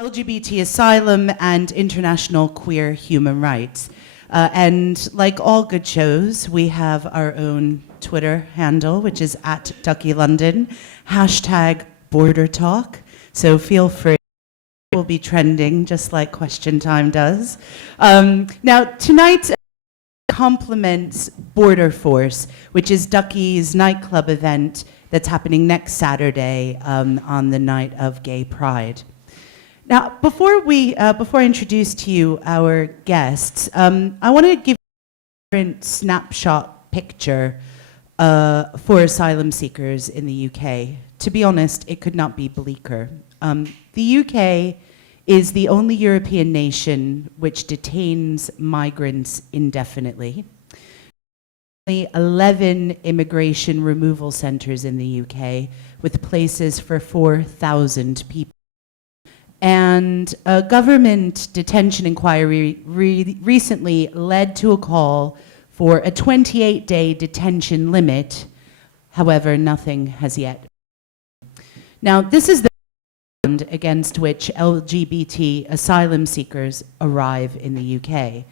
LGBT asylum and international queer human rights. And like all good shows, we have our own Twitter handle, which is @DuckieLondon, #BorderTalk. So feel free. It will be trending just like Question Time does. Now, tonight's complements Border Force, which is Duckie's nightclub event that's happening next Saturday on the night of Gay Pride. Now, before I introduce to you our guests, I want to give you a different snapshot picture for asylum seekers in the UK. To be honest, it could not be bleaker. The UK is the only European nation which detains migrants indefinitely. 11 immigration removal centres in the UK with places for 4,000 people. And a government detention inquiry recently led to a call for a 28-day detention limit. However, nothing has yet. Now, this is the ground against which LGBT asylum seekers arrive in the UK.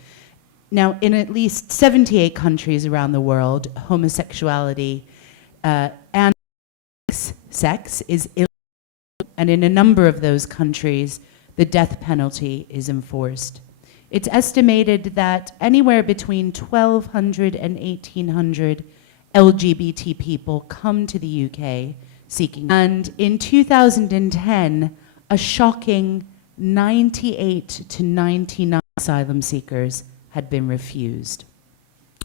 Now, in at least 78 countries around the world, homosexuality and sex is illegal. And in a number of those countries, the death penalty is enforced. It's estimated that anywhere between 1,200 and 1,800 LGBT people come to the UK seeking. And in 2010, a shocking 98 to 99 asylum seekers had been refused.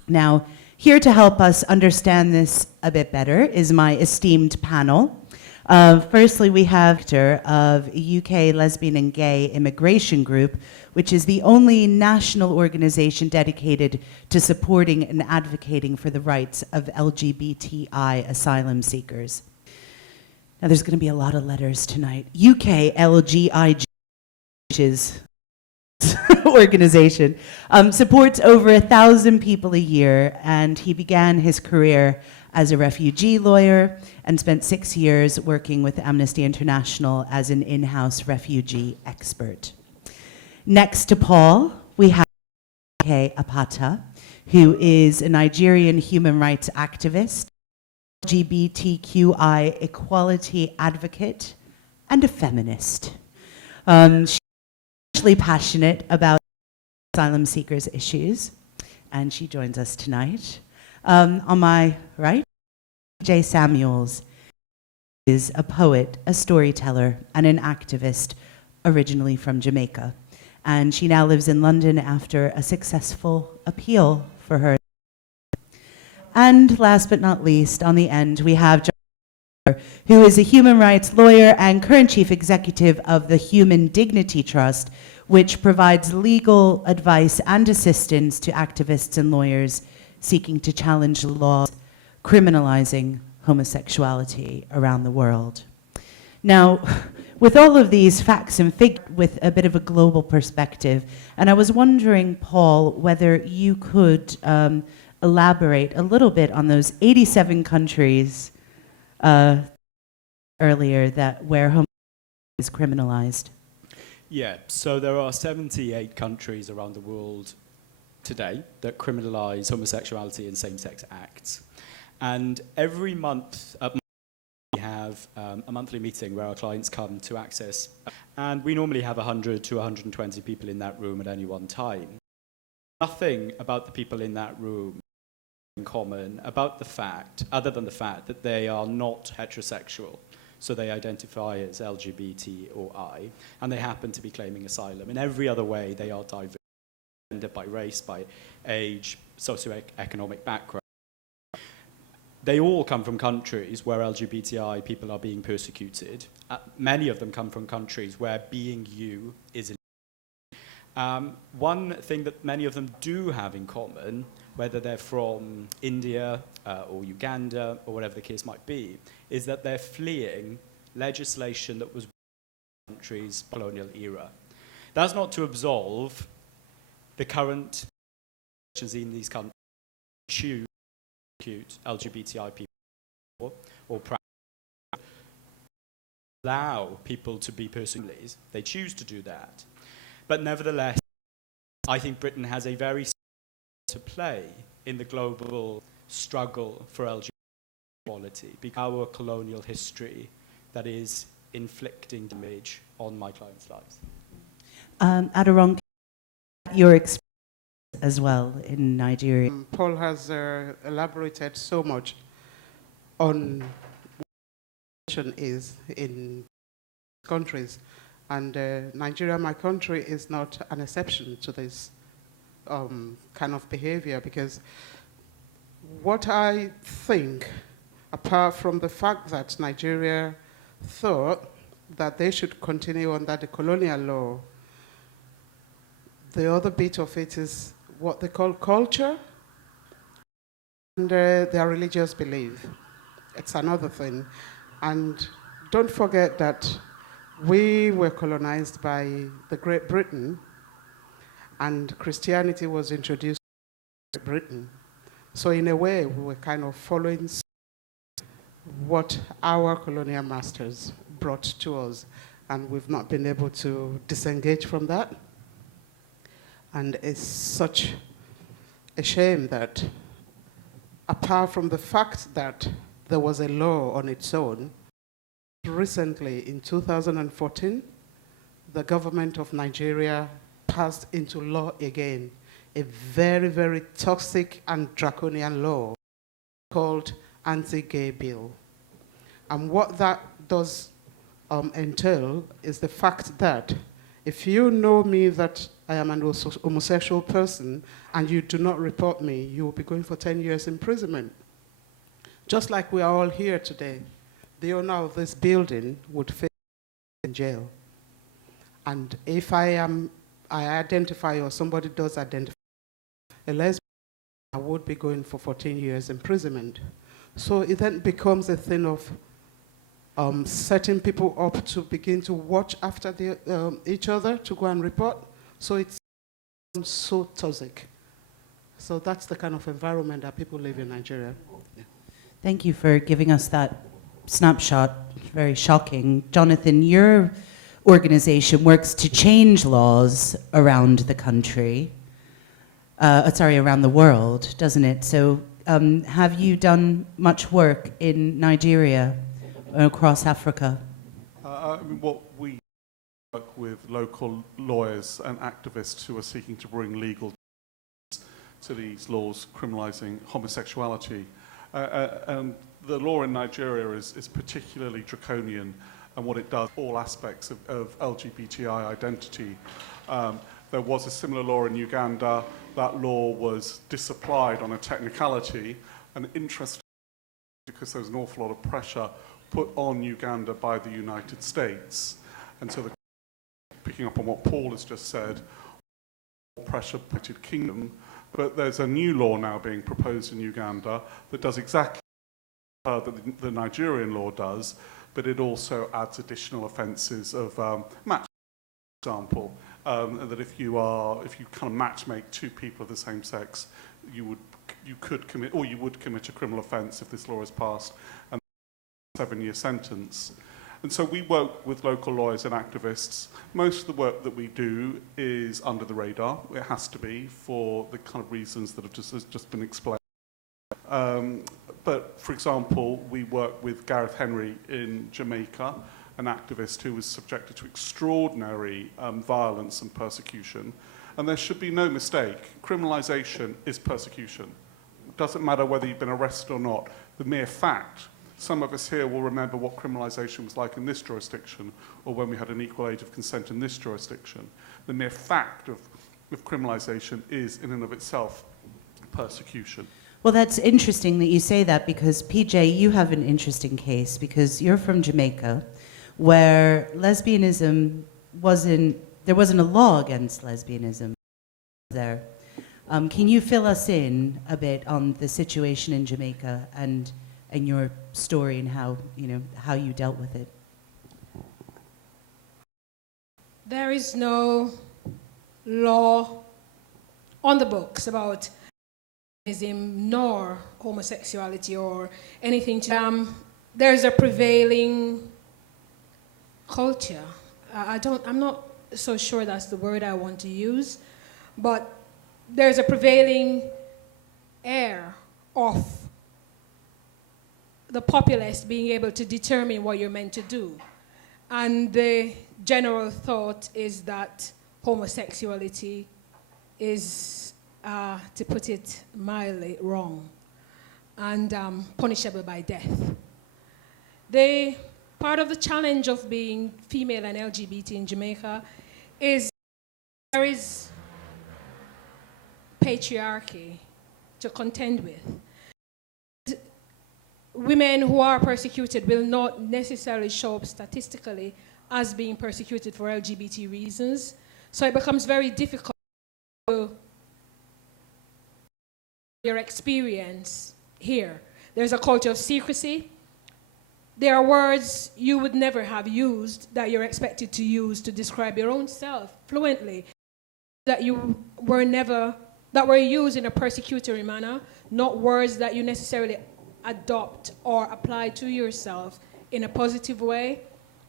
Now, here to help us understand this a bit better is my esteemed panel. Firstly, we have of UK Lesbian and Gay Immigration Group, which is the only national organization dedicated to supporting and advocating for the rights of LGBTI asylum seekers. Now, there's going to be a lot of letters tonight. UK LGIG, which is organization, supports over 1,000 people a year, and he began his career as a refugee lawyer and spent 6 years working with Amnesty International as an in-house refugee expert. Next to Paul, we have Apata, who is a Nigerian human rights activist, LGBTQI equality advocate, and a feminist. She's actually passionate about asylum seekers' issues, and she joins us tonight. On my right, Jay Samuels is a poet, a storyteller, and an activist originally from Jamaica. And she now lives in London after a successful appeal for her. And last but not least, on the end, we have John, who is a human rights lawyer and current chief executive of the Human Dignity Trust, which provides legal advice and assistance to activists and lawyers seeking to challenge laws criminalizing homosexuality around the world. Now, with all of these facts and figures, with a bit of a global perspective, and I was wondering, Paul, whether you could elaborate a little bit on those 87 countries earlier where homosexuality is criminalized. Yeah, so there are 78 countries around the world today that criminalize homosexuality and same-sex acts. And every month we have a monthly meeting where our clients come to access, and we normally have 100 to 120 people in that room at any one time. Nothing about the people in that room in common about the fact, other than the fact that they are not heterosexual. So they identify as LGBT or I, and they happen to be claiming asylum. In every other way, they are diverse. By race, by age, socioeconomic background. They all come from countries where LGBTI people are being persecuted. Many of them come from countries where being you is illegal. One thing that many of them do have in common, whether they're from India or Uganda or whatever the case might be, is that they're fleeing legislation that was in the country's colonial era. That's not to absolve the current in these countries choose to execute LGBTI people or practice allow people to be personalities. They choose to do that. But nevertheless, I think Britain has a very to play in the global struggle for LGBT equality, because our colonial history that is inflicting damage on my clients' lives. Aderonke, your experience as well in Nigeria. Paul has elaborated so much on what situation is in countries, and Nigeria, my country, is not an exception to this kind of behavior, because what I think, apart from the fact that Nigeria thought that they should continue under the colonial law, the other bit of it is what they call culture and their religious belief. It's another thing. And don't forget that we were colonized by the Great Britain, and Christianity was introduced to Britain. So in a way, we were kind of following what our colonial masters brought to us, and we've not been able to disengage from that. And it's such a shame that, apart from the fact that there was a law on its own, recently in 2014, the government of Nigeria passed into law again a very, very toxic and draconian law called Anti-Gay Bill. And what that does entail is the fact that if you know me that I am an homosexual person and you do not report me, you will be going for 10 years imprisonment. Just like we are all here today, the owner of this building would face in jail. And if I identify, or somebody does identify a lesbian, I would be going for 14 years imprisonment. So it then becomes a thing of setting people up to begin to watch after each other to go and report. So it's so toxic. So that's the kind of environment that people live in Nigeria. Yeah. Thank you for giving us that snapshot. Very shocking. Jonathan, your organization works to change laws around the country, around the world, doesn't it? So have you done much work in Nigeria or across Africa? What we work with local lawyers and activists who are seeking to bring legal to these laws criminalizing homosexuality. And the law in Nigeria is particularly draconian, and what it does, all aspects of LGBTI identity. There was a similar law in Uganda. That law was disapplied on a technicality, and interesting because there was an awful lot of pressure put on Uganda by the United States. And so, picking up on what Paul has just said, pressure pitted kingdom, but there's a new law now being proposed in Uganda that does exactly what the Nigerian law does, but it also adds additional offences of match, for example, that if you kind of matchmake two people of the same sex, you would commit a criminal offence if this law is passed, and a 7-year sentence. And so we work with local lawyers and activists. Most of the work that we do is under the radar. It has to be, for the kind of reasons that have just been explained. But for example, we work with Gareth Henry in Jamaica, an activist who was subjected to extraordinary violence and persecution. And there should be no mistake. Criminalisation is persecution. It doesn't matter whether you've been arrested or not. The mere fact, some of us here will remember what criminalisation was like in this jurisdiction, or when we had an equal age of consent in this jurisdiction. The mere fact of criminalisation is, in and of itself, persecution. Well, that's interesting that you say that, because PJ, you have an interesting case, because you're from Jamaica, where lesbianism there wasn't a law against lesbianism there. Can you fill us in a bit on the situation in Jamaica and your story and how you dealt with it? There is no law on the books about lesbianism nor homosexuality or anything. There's a prevailing culture. I'm not so sure that's the word I want to use, but there's a prevailing air of the populace being able to determine what you're meant to do. And the general thought is that homosexuality is, to put it mildly, wrong and punishable by death. Part of the challenge of being female and LGBT in Jamaica is there is patriarchy to contend with. Women who are persecuted will not necessarily show up statistically as being persecuted for LGBT reasons. So it becomes very difficult to your experience here. There's a culture of secrecy. There are words you would never have used that you're expected to use to describe your own self fluently, that were used in a persecutory manner, not words that you necessarily adopt or apply to yourself in a positive way,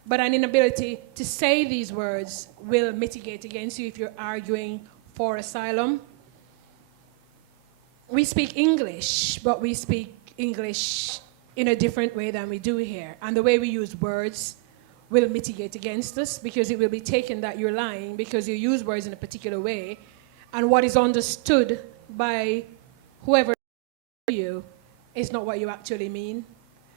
but an inability to say these words will mitigate against you if you're arguing for asylum. We speak English, but we speak English in a different way than we do here. And the way we use words will mitigate against us because it will be taken that you're lying because you use words in a particular way, and what is understood by whoever you is not what you actually mean.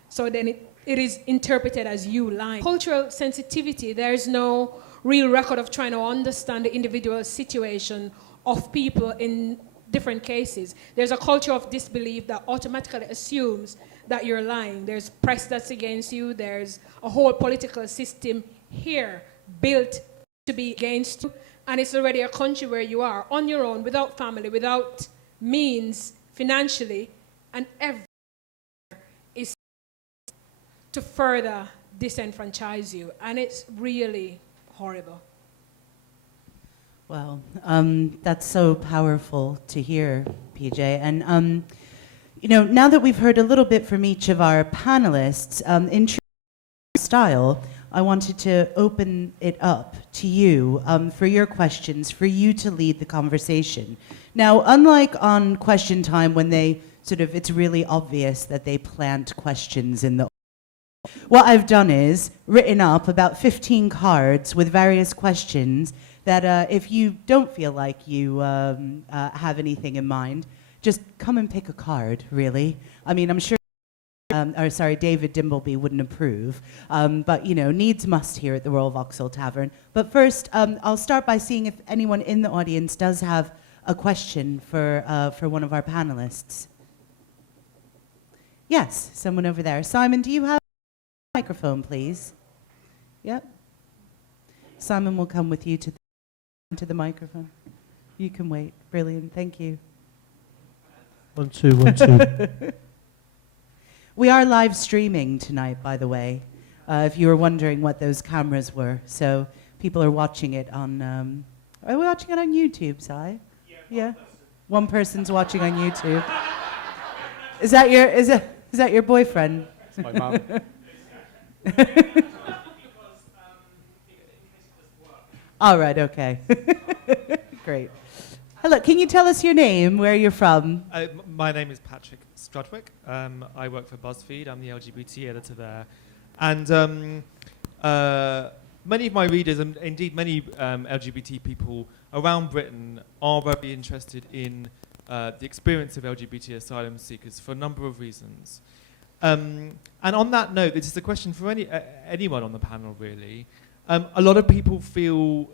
So then it is interpreted as you lying. Cultural sensitivity, there is no real record of trying to understand the individual situation of people in different cases. There's a culture of disbelief that automatically assumes that you're lying. There's press that's against you. There's a whole political system here built to be against you. And it's already a country where you are on your own, without family, without means, financially, and everything is to further disenfranchise you. And it's really horrible. Well, that's so powerful to hear, PJ. And, now that we've heard a little bit from each of our panelists, in true style, I wanted to open it up to you for your questions, for you to lead the conversation. Now, unlike on Question Time, when it's really obvious that they plant questions in the what I've done is written up about 15 cards with various questions that if you don't feel like you have anything in mind, just come and pick a card, really. I mean, I'm sure, David Dimbleby wouldn't approve, but, needs must here at the Royal Vauxhall Tavern. But first, I'll start by seeing if anyone in the audience does have a question for one of our panelists. Yes, someone over there. Simon, do you have a microphone, please? Yep. Simon will come with you to the microphone. You can wait. Brilliant. Thank you. 1 2 1 2. We are live streaming tonight, by the way, if you were wondering what those cameras were. So people are watching it on. Are we watching it on YouTube, Si? Yeah. One person's watching on YouTube. Is that your boyfriend? It's my mum. All right. Okay. Great. Hello. Can you tell us your name, where you're from? My name is Patrick Strudwick. I work for BuzzFeed. I'm the LGBT editor there. And many of my readers, and indeed many LGBT people around Britain, are very interested in the experience of LGBT asylum seekers for a number of reasons. And on that note, this is a question for anyone on the panel, really. A lot of people feel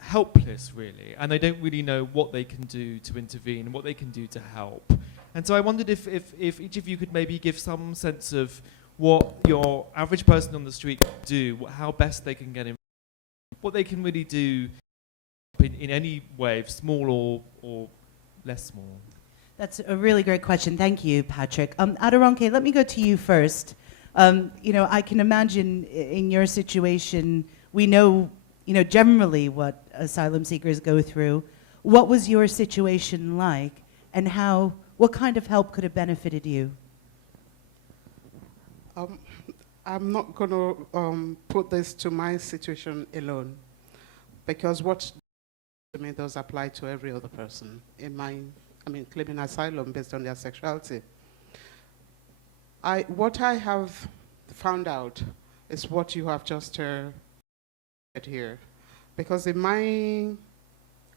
helpless, really, and they don't really know what they can do to intervene, what they can do to help. And so I wondered if each of you could maybe give some sense of what your average person on the street can do, how best they can get involved, what they can really do in any way, small or less small. That's a really great question. Thank you, Patrick. Aderonke, let me go to you first. I can imagine in your situation, we know, generally what asylum seekers go through. What was your situation like, and what kind of help could have benefited you? I'm not going to put this to my situation alone, because what to me does apply to every other person claiming asylum based on their sexuality. What I have found out is what you have just said here, because in my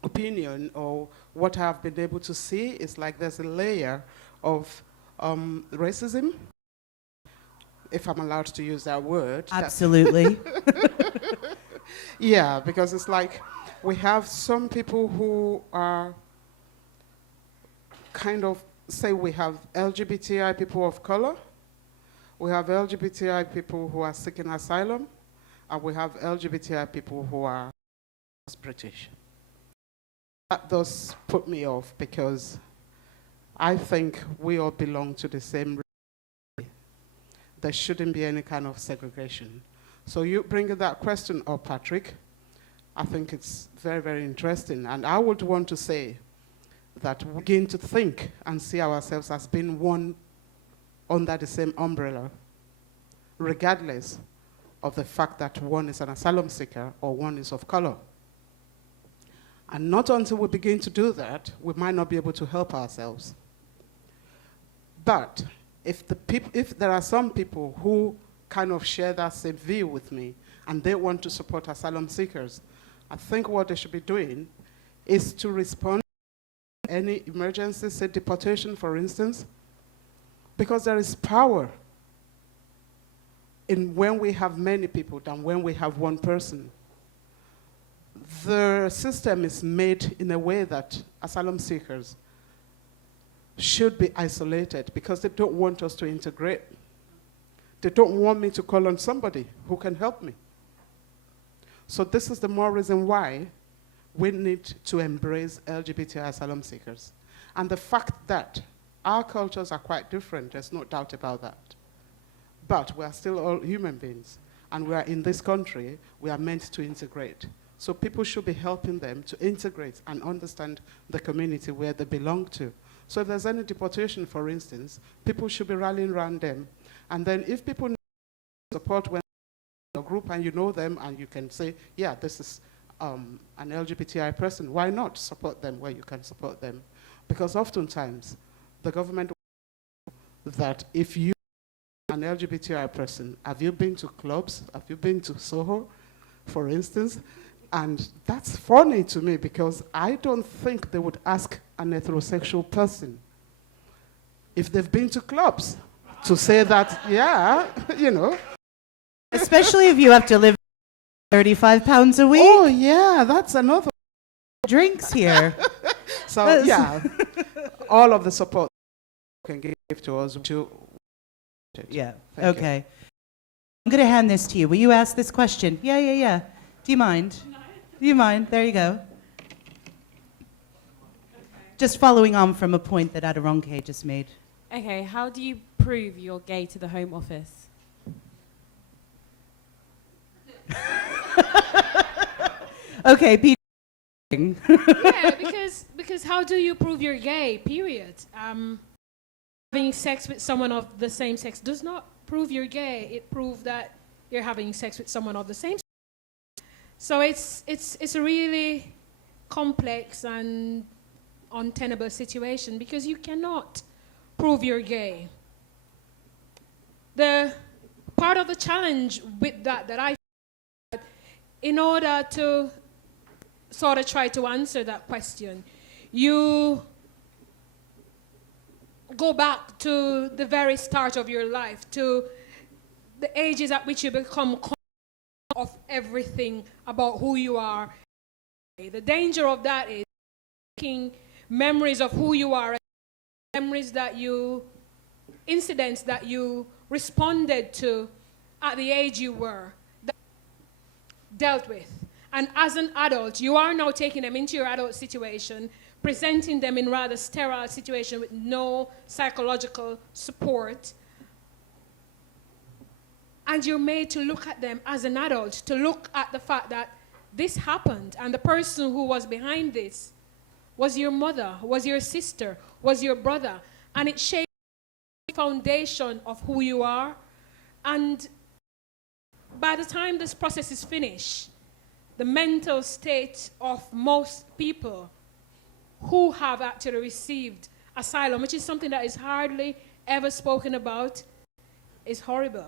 opinion, or what I have been able to see, is like there's a layer of racism, if I'm allowed to use that word. Absolutely. Yeah, because it's like we have some people who are kind of, say we have LGBTI people of color, we have LGBTI people who are seeking asylum, and we have LGBTI people who are British. That does put me off, because I think we all belong to the same race. There shouldn't be any kind of segregation. So you bring that question up, Patrick. I think it's very, very interesting. And I would want to say that we begin to think and see ourselves as being one under the same umbrella, regardless of the fact that one is an asylum seeker or one is of color. And not until we begin to do that, we might not be able to help ourselves. But if there are some people who kind of share that same view with me and they want to support asylum seekers, I think what they should be doing is to respond to any emergency, say deportation, for instance, because there is power in when we have many people than when we have one person. The system is made in a way that asylum seekers should be isolated because they don't want us to integrate. They don't want me to call on somebody who can help me. So this is the more reason why we need to embrace LGBT asylum seekers. And the fact that our cultures are quite different, there's no doubt about that. But we are still all human beings. And we are in this country, we are meant to integrate. So people should be helping them to integrate and understand the community where they belong to. So if there's any deportation, for instance, people should be rallying around them. And then if people need support when a group and you know them and you can say, yeah, this is an LGBTI person, why not support them where you can support them? Because oftentimes the government that if you are an LGBTI person, have you been to clubs? Have you been to Soho, for instance? And that's funny to me because I don't think they would ask an heterosexual person if they've been to clubs to say that, yeah, you know. Especially if you have to live 35 pounds a week. Oh, yeah, that's another. Drinks here. So, yeah, all of the support can give to us. Yeah, Thank okay. I'm going to hand this to you. Will you ask this question? Yeah. Do you mind? Do you mind? There you go. Just following on from a point that Aderonke just made. Okay, how do you prove you're gay to the Home Office? Okay, Peter. Yeah, because how do you prove you're gay, period? Having sex with someone of the same sex does not prove you're gay. It proves that you're having sex with someone of the same sex. So it's a really complex and untenable situation because you cannot prove you're gay. The part of the challenge with that I feel, in order to sort of try to answer that question, you go back to the very start of your life, to the ages at which you become conscious of everything about who you are. The danger of that is making memories of who you are, memories that incidents that you responded to at the age you were, that dealt with. And as an adult, you are now taking them into your adult situation, presenting them in rather sterile situation with no psychological support. And you're made to look at them as an adult, to look at the fact that this happened, and the person who was behind this was your mother, was your sister, was your brother, and it shaped the foundation of who you are. And by the time this process is finished, the mental state of most people who have actually received asylum, which is something that is hardly ever spoken about, is horrible.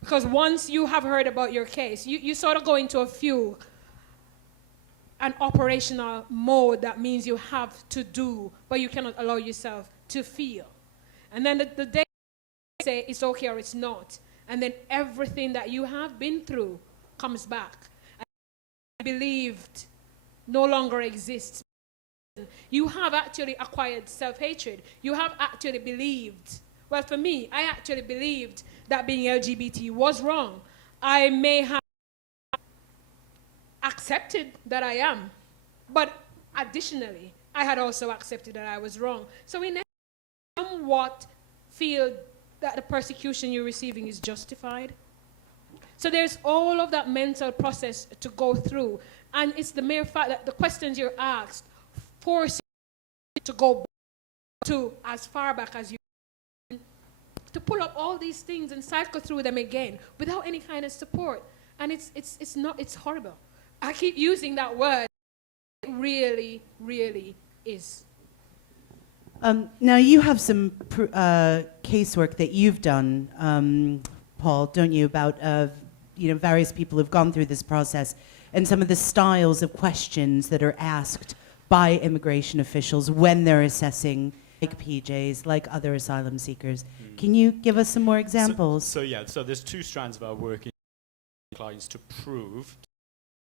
Because once you have heard about your case, you sort of go into an operational mode that means you have to do, but you cannot allow yourself to feel. And then the day you say it's okay or it's not, and then everything that you have been through comes back. And believed no longer exists. You have actually acquired self-hatred. You have actually believed. Well, for me, I actually believed that being LGBT was wrong. I may have accepted that I am, but additionally, I had also accepted that I was wrong. So we somewhat feel that the persecution you're receiving is justified. So there's all of that mental process to go through, and it's the mere fact that the questions you're asked force you to go back to as far back as you can, to pull up all these things and cycle through them again without any kind of support. And it's horrible. I keep using that word. It really, really is. Now, you have some casework that you've done, Paul, don't you, about various people who've gone through this process and some of the styles of questions that are asked by immigration officials when they're assessing like PJs, like other asylum seekers. Can you give us some more examples? So there's two strands of our work in clients to prove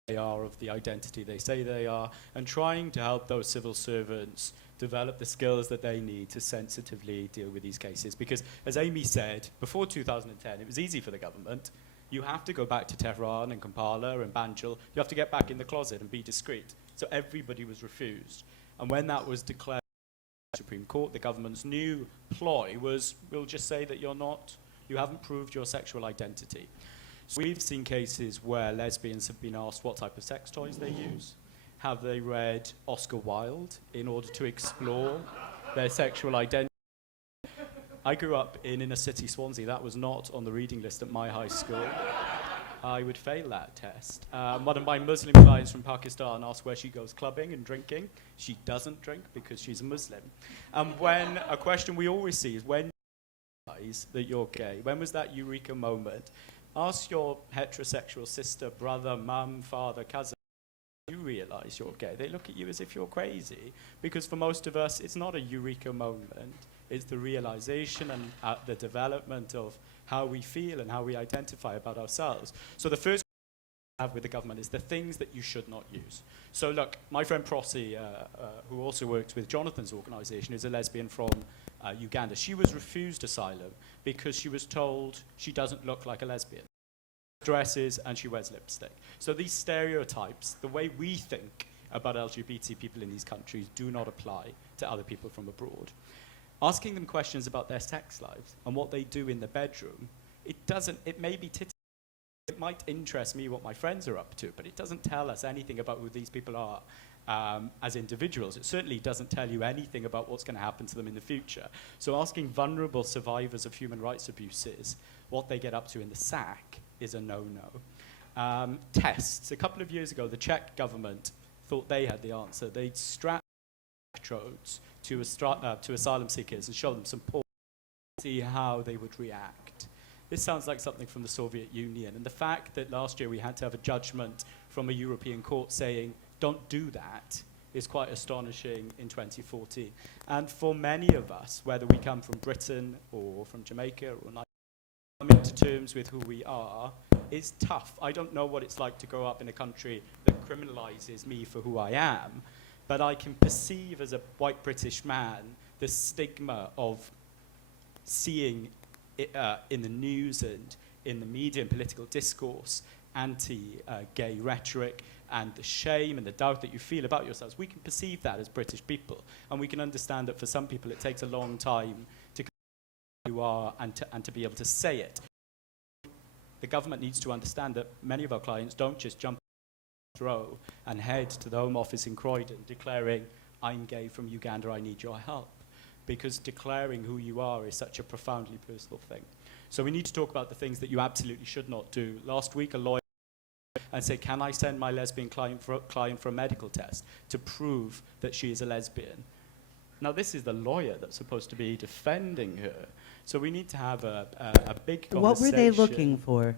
they are of the identity they say they are, and trying to help those civil servants develop the skills that they need to sensitively deal with these cases. Because, as Amy said, before 2010, it was easy for the government. You have to go back to Tehran and Kampala and Banjul. You have to get back in the closet and be discreet. So everybody was refused. And when that was declared by the Supreme Court, the government's new ploy was, we'll just say that you haven't proved your sexual identity. So we've seen cases where lesbians have been asked what type of sex toys they use. Have they read Oscar Wilde in order to explore their sexual identity? I grew up in inner city Swansea. That was not on the reading list at my high school. I would fail that test. One of my Muslim clients from Pakistan asked where she goes clubbing and drinking. She doesn't drink because she's a Muslim. And when a question we always see is, when you realize that you're gay? When was that eureka moment? Ask your heterosexual sister, brother, mum, father, cousin. You realize you're gay. They look at you as if you're crazy, because for most of us, it's not a eureka moment. It's the realization and the development of how we feel and how we identify about ourselves. So the first question I have with the government is the things that you should not use. So look, my friend Prosy, who also works with Jonathan's organization, is a lesbian from Uganda. She was refused asylum because she was told she doesn't look like a lesbian. Dresses and she wears lipstick. So these stereotypes, the way we think about LGBT people in these countries, do not apply to other people from abroad. Asking them questions about their sex lives and what they do in the bedroom, it may be it might interest me what my friends are up to, but it doesn't tell us anything about who these people are as individuals. It certainly doesn't tell you anything about what's going to happen to them in the future. So asking vulnerable survivors of human rights abuses what they get up to in the sack is a no-no. Tests. A couple of years ago, the Czech government thought they had the answer. They'd strapped electrodes to asylum seekers and show them some porn, see how they would react. This sounds like something from the Soviet Union. And the fact that last year we had to have a judgment from a European court saying, don't do that, is quite astonishing in 2014. And for many of us, whether we come from Britain or from Jamaica or Nigeria, coming to terms with who we are is tough. I don't know what it's like to grow up in a country that criminalizes me for who I am, but I can perceive as a white British man the stigma of seeing in the news and in the media and political discourse anti-gay rhetoric, and the shame and the doubt that you feel about yourselves. We can perceive that as British people, and we can understand that for some people it takes a long time to come to who you are and to be able to say it. The government needs to understand that many of our clients don't just jump row and head to the Home Office in Croydon declaring, I'm gay from Uganda, I need your help. Because declaring who you are is such a profoundly personal thing. So we need to talk about the things that you absolutely should not do. Last week, a lawyer and say, can I send my lesbian client for a medical test to prove that she is a lesbian? Now, this is the lawyer that's supposed to be defending her. So we need to have a big conversation. What were they looking for?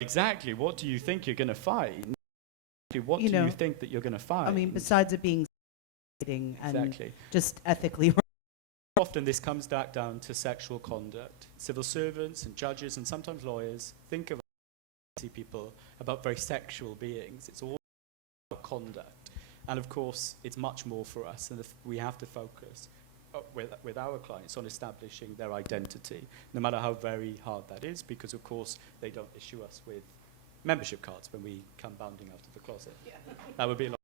Exactly. What do you think you're going to find? What do you think that you're going to find? I mean, besides it being and just ethically wrong. Often this comes back down to sexual conduct. Civil servants and judges and sometimes lawyers think of people about very sexual beings. It's all about conduct. And of course, it's much more for us, and we have to focus with our clients on establishing their identity, no matter how very hard that is, because of course they don't issue us with membership cards when we come bounding out of the closet. Yeah. That would be a lot.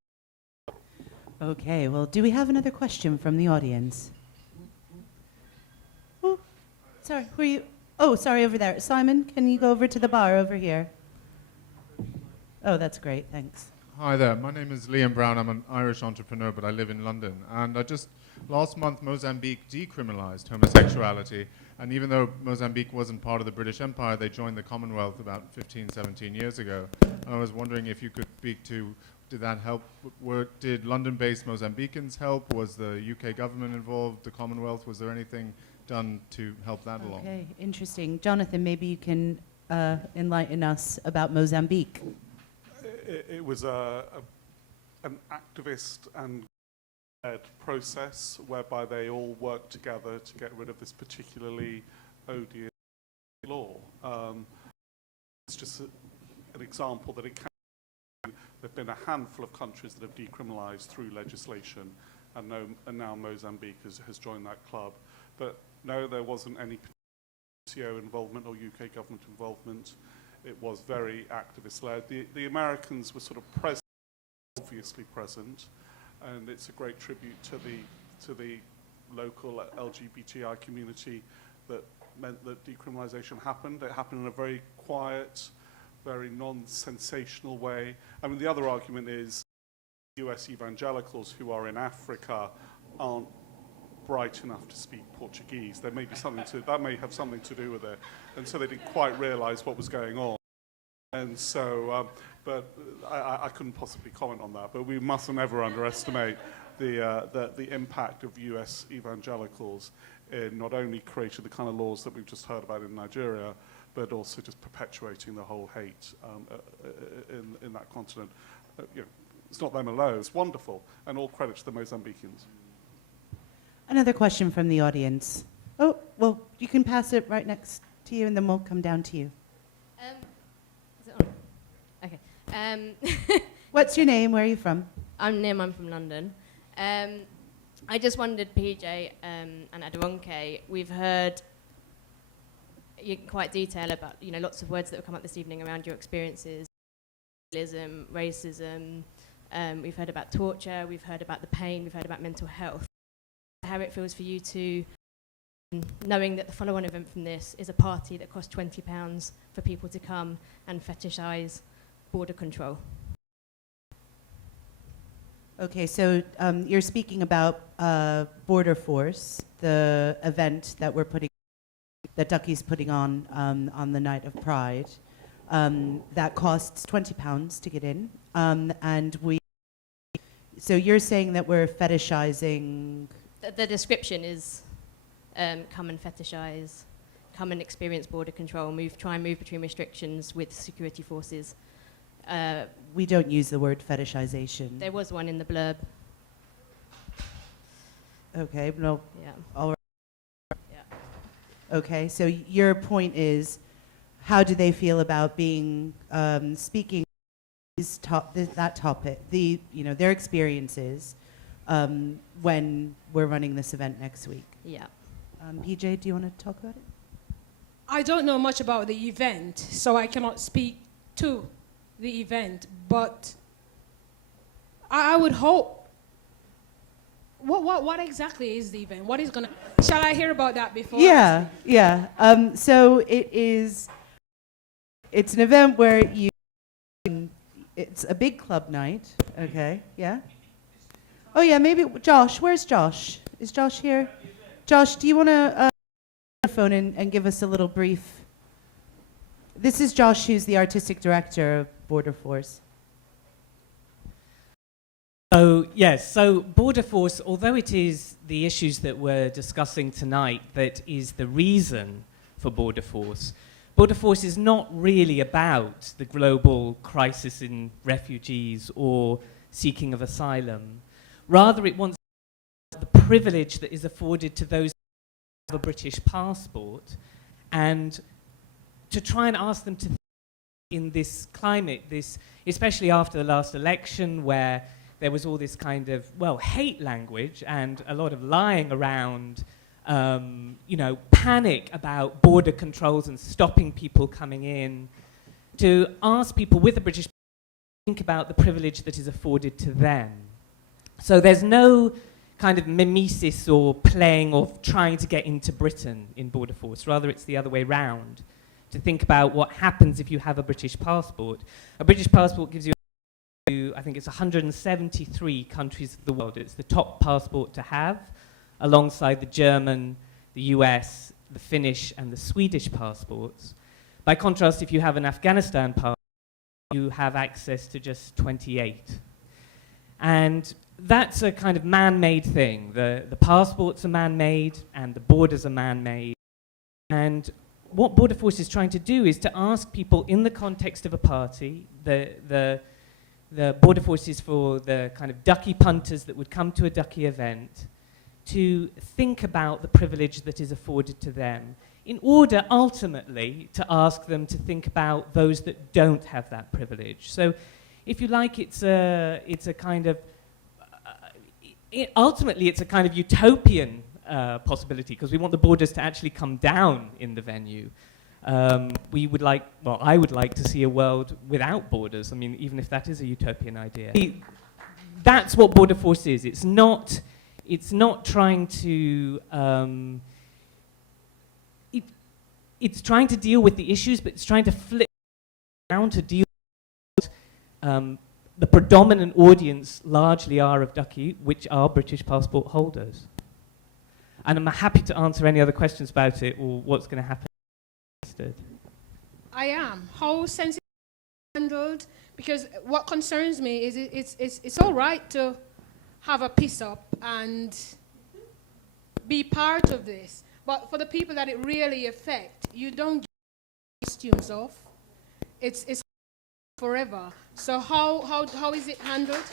Okay, well, do we have another question from the audience? Oh, sorry, who are you? Oh, sorry, over there. Simon, can you go over to the bar over here? Oh, that's great, thanks. Hi there, my name is Liam Brown. I'm an Irish entrepreneur, but I live in London. And last month, Mozambique decriminalized homosexuality. And even though Mozambique wasn't part of the British Empire, they joined the Commonwealth about 15, 17 years ago. I was wondering if you could speak to, did that help? Did London-based Mozambicans help? Was the UK government involved, the Commonwealth? Was there anything done to help that along? Okay, interesting. Jonathan, maybe you can enlighten us about Mozambique. It was an activist and led process whereby they all worked together to get rid of this particularly odious law. It's just an example that it can. There have been a handful of countries that have decriminalized through legislation, and now Mozambique has joined that club. But no, there wasn't any PCO involvement or UK government involvement. It was very activist-led. The Americans were sort of present, obviously present, and it's a great tribute to the local LGBTI community that meant that decriminalization happened. It happened in a very quiet, very non-sensational way. I mean, the other argument is US evangelicals who are in Africa aren't bright enough to speak Portuguese. There may be that may have something to do with it, and so they didn't quite realize what was going on. And so, but I couldn't possibly comment on that. But we mustn't ever underestimate the impact of US evangelicals in not only creating the kind of laws that we've just heard about in Nigeria, but also just perpetuating the whole hate in that continent. It's not them alone. It's wonderful, and all credit to the Mozambicans. Another question from the audience. Oh, well, you can pass it right next to you, and then we'll come down to you. Is it on? Okay. What's your name? Where are you from? I'm Nim. I'm from London. I just wondered, PJ and Aderonke, we've heard in quite detail about lots of words that have come up this evening around your experiences, racism. We've heard about torture. We've heard about the pain. We've heard about mental health. How it feels for you to, knowing that the follow-on event from this is a party that costs £20 for people to come and fetishize border control. Okay, so you're speaking about Border Force, the event that that Duckie's putting on the night of Pride. That costs £20 to get in, so you're saying that we're fetishizing. The description is come and fetishize, come and experience border control, try and move between restrictions with security forces. We don't use the word fetishization. There was one in the blurb. Okay, no. Yeah. All right. Yeah. Okay, so your point is, how do they feel about being speaking that topic, their experiences when we're running this event next week? Yeah. PJ, do you want to talk about it? I don't know much about the event, so I cannot speak to the event, but I would hope. What exactly is the event? What is gonna? Shall I hear about that before? Yeah. So it's an event where it's a big club night. Okay. Yeah. Oh yeah, maybe Josh. Where's Josh? Is Josh here? Josh, do you want to microphone and give us a little brief. This is Josh, who's the artistic director of Border Force. So, yes, so Border Force, although it is the issues that we're discussing tonight that is the reason for Border Force is not really about the global crisis in refugees or seeking of asylum. Rather, it wants the privilege that is afforded to those who have a British passport, and to try and ask them to think in this climate, especially after the last election where there was all this kind of, well, hate language and a lot of lying around, panic about border controls and stopping people coming in, to ask people with a British passport to think about the privilege that is afforded to them. So there's no kind of mimesis or playing of trying to get into Britain in Border Force. Rather, it's the other way round, to think about what happens if you have a British passport. A British passport gives you, I think it's 173 countries of the world. It's the top passport to have, alongside the German, the US, the Finnish, and the Swedish passports. By contrast, if you have an Afghanistan passport, you have access to just 28. And that's a kind of man-made thing. The passports are man-made, and the borders are man-made. And what Border Force is trying to do is to ask people in the context of a party, the Border Force is for the kind of Duckie punters that would come to a Duckie event, to think about the privilege that is afforded to them, in order ultimately to ask them to think about those that don't have that privilege. So, if you like, it's a kind of ultimately it's a kind of utopian possibility, because we want the borders to actually come down in the venue. I would like to see a world without borders. I mean, even if that is a utopian idea. That's what Border Force is. It's not trying to, it's trying to deal with the issues, but it's trying to flip around to deal with the predominant audience largely are of Duckie, which are British passport holders. And I'm happy to answer any other questions about it or what's going to happen. I am. How sensitive handled? Because what concerns me is it's all right to have a piss up and be part of this, but for the people that it really affects, you don't get costumes off. It's forever. So how is it handled?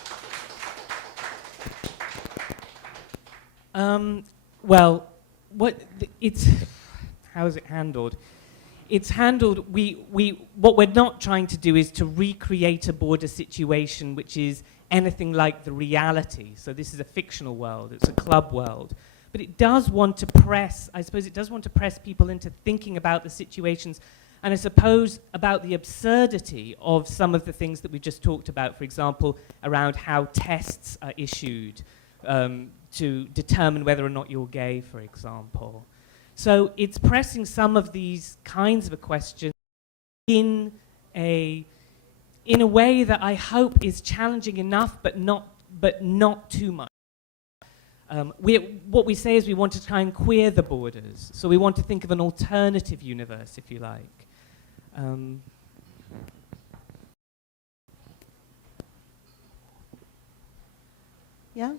How is it handled? It's handled, what we're not trying to do is to recreate a border situation which is anything like the reality. So this is a fictional world, it's a club world. But it does want to press people into thinking about the situations, and I suppose about the absurdity of some of the things that we just talked about, for example, around how tests are issued to determine whether or not you're gay, for example. So it's pressing some of these kinds of questions in a way that I hope is challenging enough, but not too much. What we say is we want to try and queer the borders. So we want to think of an alternative universe, if you like. Yeah?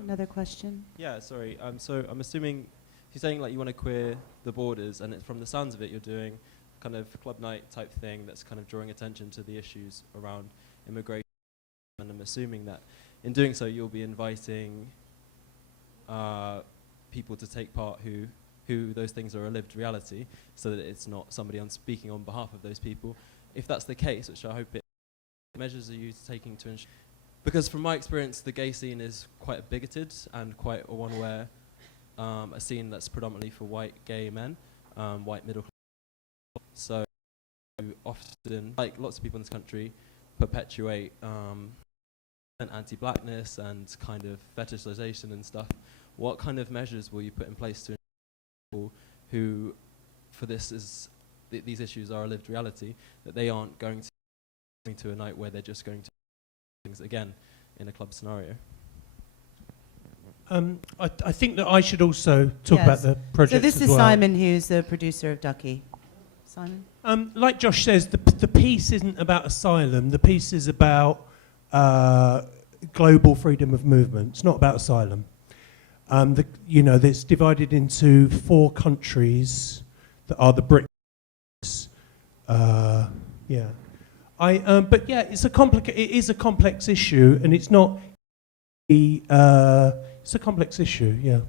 Another question? Yeah, sorry. So I'm assuming you're saying like you want to queer the borders, and from the sounds of it, you're doing kind of club night type thing that's kind of drawing attention to the issues around immigration. And I'm assuming that in doing so, you'll be inviting people to take part who those things are a lived reality, so that it's not somebody speaking on behalf of those people. If that's the case, which I hope it, what measures are you taking to ensure? Because from my experience, the gay scene is quite bigoted and quite a one where a scene that's predominantly for white gay men, white middle class. So often, like lots of people in this country, perpetuate anti-blackness and kind of fetishization and stuff. What kind of measures will you put in place to ensure people who, for this is these issues are a lived reality, that they aren't going to a night where they're just going to do things again in a club scenario? I think that I should also talk about Yes. the project. So this as is well. Simon, who's the producer of Duckie. Simon? Like Josh says, the piece isn't about asylum. The piece is about global freedom of movement. It's not about asylum. It's divided into 4 countries that are the BRICS. Yeah. But yeah, it is a complex issue, and it's not. It's a complex issue. Yeah.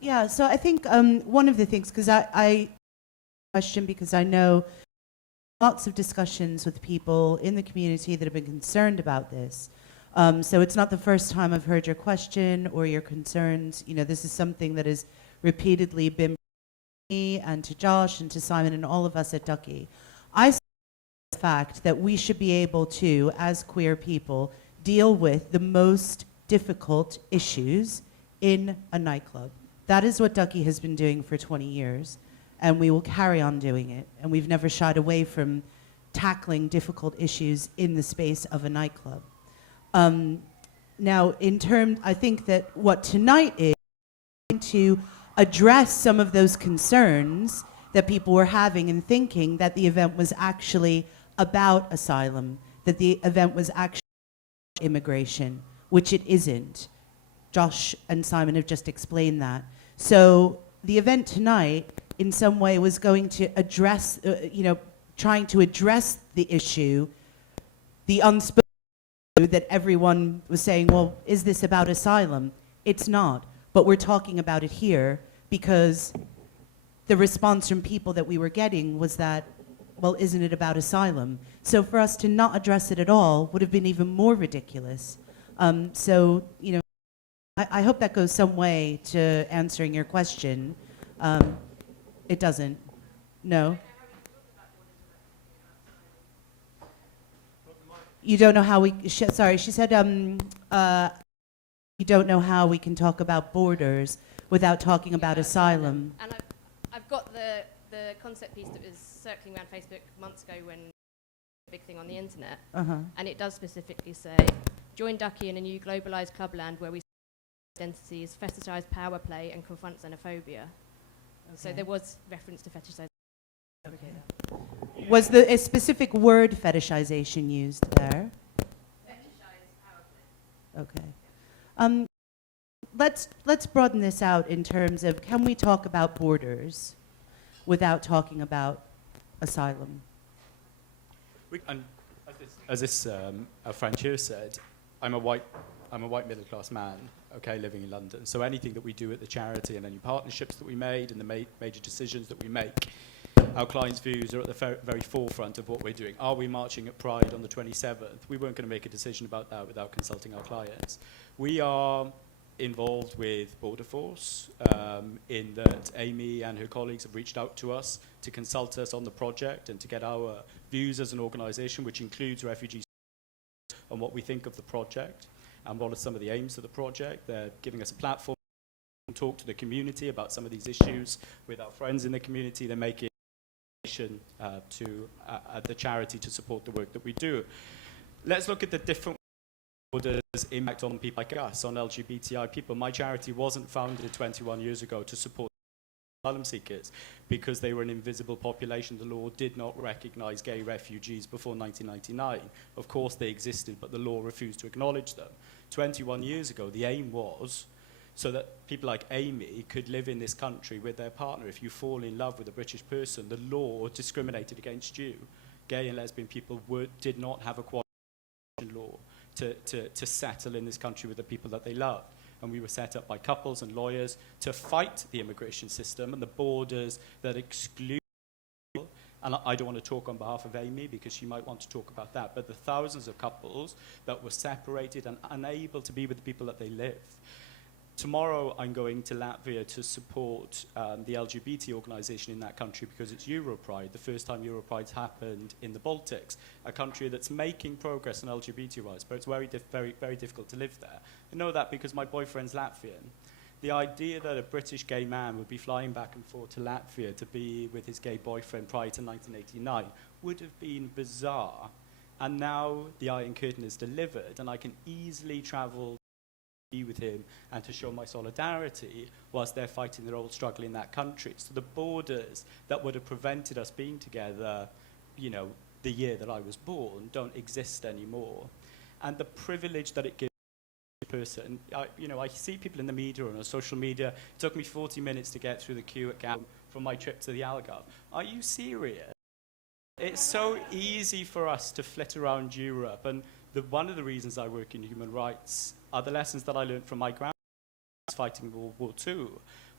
Yeah. So I think one of the things, because I question, because I know lots of discussions with people in the community that have been concerned about this. So it's not the first time I've heard your question or your concerns. This is something that has repeatedly been to me and to Josh and to Simon and all of us at Duckie. I see the fact that we should be able to, as queer people, deal with the most difficult issues in a nightclub. That is what Duckie has been doing for 20 years, and we will carry on doing it. And we've never shied away from tackling difficult issues in the space of a nightclub. Now, I think that what tonight is to address some of those concerns that people were having and thinking that the event was actually about asylum, that the event was actually immigration, which it isn't. Josh and Simon have just explained that. So the event tonight, in some way, was going to address, trying to address the issue, the unspoken issue that everyone was saying, well, is this about asylum? It's not. But we're talking about it here because the response from people that we were getting was that, well, isn't it about asylum? So for us to not address it at all would have been even more ridiculous. I hope that goes some way to answering your question. It doesn't. No? You don't know how we... Sorry, she said you don't know how we can talk about borders without talking about asylum. And I've got the concept piece that was circling around Facebook months ago when a big thing on the internet. And it does specifically say, join Duckie in a new globalized clubland where we see identities, fetishize power play and confront xenophobia. So there was reference to fetishization. Was a specific word fetishization used there? Fetishize power play. Okay. Let's broaden this out in terms of, can we talk about borders without talking about asylum? And as this a friend here said, I'm a white middle class man, okay, living in London. So anything that we do at the charity and any partnerships that we made and the major decisions that we make, our clients' views are at the very forefront of what we're doing. Are we marching at Pride on the 27th? We weren't going to make a decision about that without consulting our clients. We are involved with Border Force in that Amy and her colleagues have reached out to us to consult us on the project and to get our views as an organisation, which includes refugees, on what we think of the project and what are some of the aims of the project. They're giving us a platform to talk to the community about some of these issues with our friends in the community. They're making to the charity to support the work that we do. Let's look at the different borders' impact on people like us, on LGBTI people. My charity wasn't founded 21 years ago to support asylum seekers because they were an invisible population. The law did not recognize gay refugees before 1999. Of course they existed, but the law refused to acknowledge them. 21 years ago, the aim was so that people like Amy could live in this country with their partner. If you fall in love with a British person, the law discriminated against you. Gay and lesbian people did not have a qualification law to settle in this country with the people that they loved. And we were set up by couples and lawyers to fight the immigration system and the borders that exclude people. And I don't want to talk on behalf of Amy because she might want to talk about that, but the thousands of couples that were separated and unable to be with the people that they live. Tomorrow I'm going to Latvia to support the LGBT organisation in that country because it's Europride, the first time Europride's happened in the Baltics, a country that's making progress on LGBT rights, but it's very difficult to live there. I know that because my boyfriend's Latvian. The idea that a British gay man would be flying back and forth to Latvia to be with his gay boyfriend prior to 1989 would have been bizarre. And now the Iron Curtain is delivered and I can easily travel be with him and to show my solidarity whilst they're fighting their own struggle in that country. So the borders that would have prevented us being together, you know, the year that I was born, don't exist anymore. And the privilege that it gives a person, I see people in the media and on social media, it took me 40 minutes to get through the queue at Gap from my trip to the Algarve. Are you serious? It's so easy for us to flit around Europe, and one of the reasons I work in human rights are the lessons that I learned from my grandfather fighting World War II,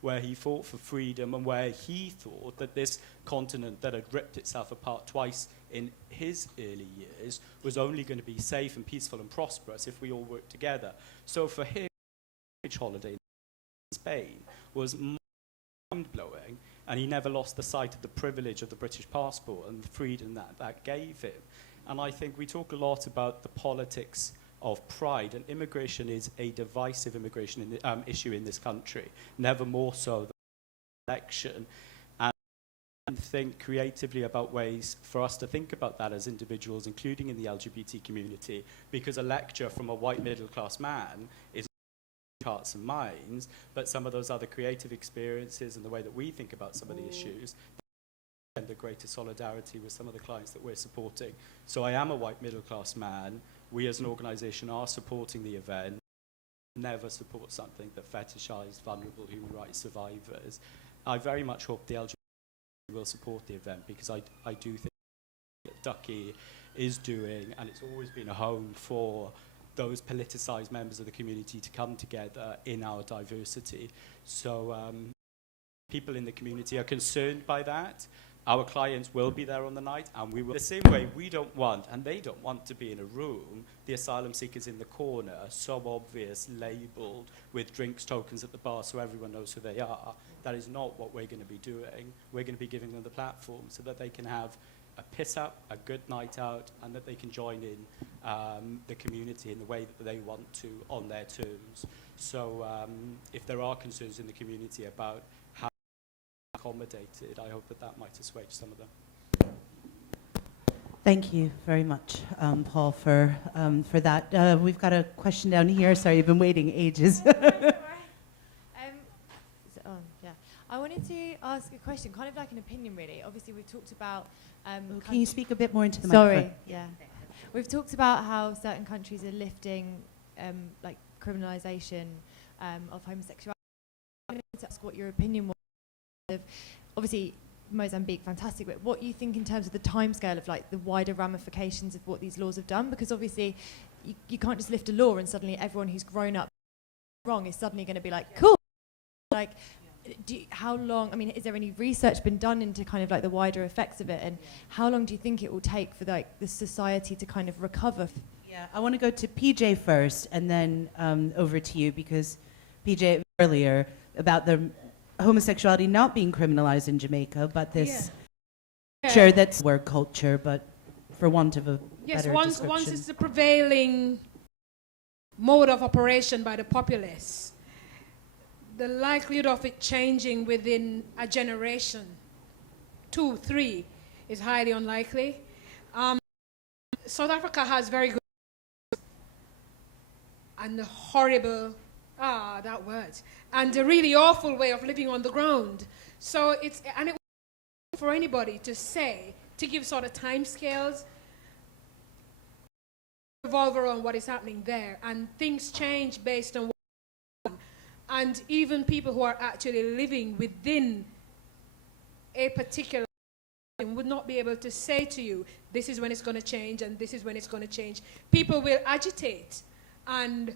where he fought for freedom and where he thought that this continent that had ripped itself apart twice in his early years was only going to be safe and peaceful and prosperous if we all worked together. So for him, holiday in Spain was mind-blowing, and he never lost the sight of the privilege of the British passport and the freedom that gave him. And I think we talk a lot about the politics of pride, and immigration is a divisive issue in this country, never more so than election. And think creatively about ways for us to think about that as individuals, including in the LGBT community, because a lecture from a white middle-class man is hearts and minds, but some of those other creative experiences and the way that we think about some of the issues and the greater solidarity with some of the clients that we're supporting. So I am a white middle-class man. We as an organisation are supporting the event. Never support something that fetishized vulnerable human rights survivors. I very much hope the LGBT will support the event, because I do think that Duckie is doing, and it's always been a home for those politicised members of the community to come together in our diversity. So people in the community are concerned by that. Our clients will be there on the night, and we will. The same way we don't want, and they don't want to be in a room, the asylum seekers in the corner, so obvious, labelled with drinks tokens at the bar so everyone knows who they are. That is not what we're going to be doing. We're going to be giving them the platform so that they can have a piss up, a good night out, and that they can join in the community in the way that they want to on their terms. So if there are concerns in the community about how accommodated, I hope that might assuage some of them. Thank you very much, Paul, for that. We've got a question down here. Sorry, you've been waiting ages. I wanted to ask a question, kind of like an opinion, really. Obviously, we've talked about... can you speak a bit more into the microphone? Sorry, yeah. We've talked about how certain countries are lifting, like, criminalisation of homosexuality. I wanted to ask what your opinion was. Obviously, Mozambique, fantastic, but what you think in terms of the timescale of, like, the wider ramifications of what these laws have done? Because obviously, you can't just lift a law and suddenly everyone who's grown up wrong is suddenly going to be like, cool. Like, how long, I mean, is there any research been done into kind of like the wider effects of it, and how long do you think it will take for like the society to kind of recover? Yeah, I want to go to PJ first and then over to you, because PJ earlier about the homosexuality not being criminalized in Jamaica, but this culture that's work culture, but for want of a better description. Once it's the prevailing mode of operation by the populace, the likelihood of it changing within a generation, 2, 3, is highly unlikely. South Africa has very good and the horrible, that word, and a really awful way of living on the ground. So it for anybody to say, to give sort of timescales, revolve around what is happening there, and things change based on. And even people who are actually living within a particular would not be able to say to you, this is when it's going to change and this is when it's going to change. People will agitate and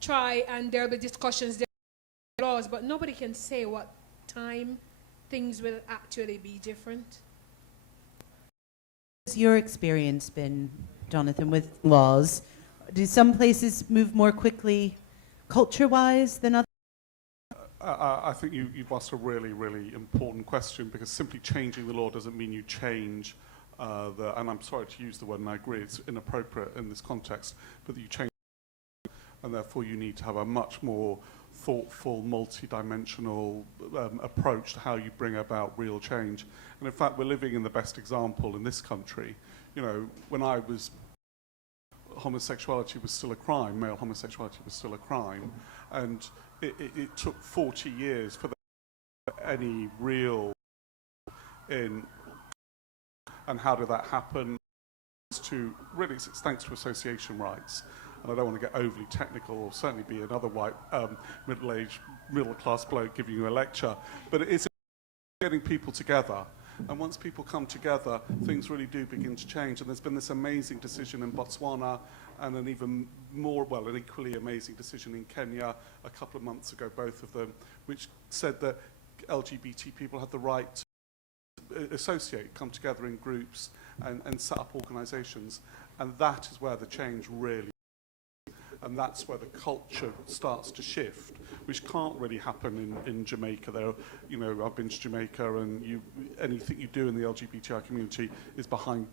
try, and there will be discussions, there will be laws, but nobody can say what time things will actually be different. What's your experience been, Jonathan, with laws? Do some places move more quickly culture-wise than others? I think you've asked a really, really important question, because simply changing the law doesn't mean you change and I'm sorry to use the word, and I agree it's inappropriate in this context, but that you change, and therefore you need to have a much more thoughtful, multi-dimensional approach to how you bring about real change. And in fact, we're living in the best example in this country. You know, when I was homosexuality was still a crime, male homosexuality was still a crime, and it took 40 years for any real in. And how did that happen? It's thanks to association rights. And I don't want to get overly technical or certainly be another white middle-aged, middle-class bloke giving you a lecture, but it is getting people together. And once people come together, things really do begin to change. And there's been this amazing decision in Botswana and an even more, well, an equally amazing decision in Kenya a couple of months ago, both of them, which said that LGBT people had the right to associate, come together in groups and set up organisations. And that is where the change really is. And that's where the culture starts to shift, which can't really happen in Jamaica. There, you know, I've been to Jamaica, and anything you do in the LGBTI community is behind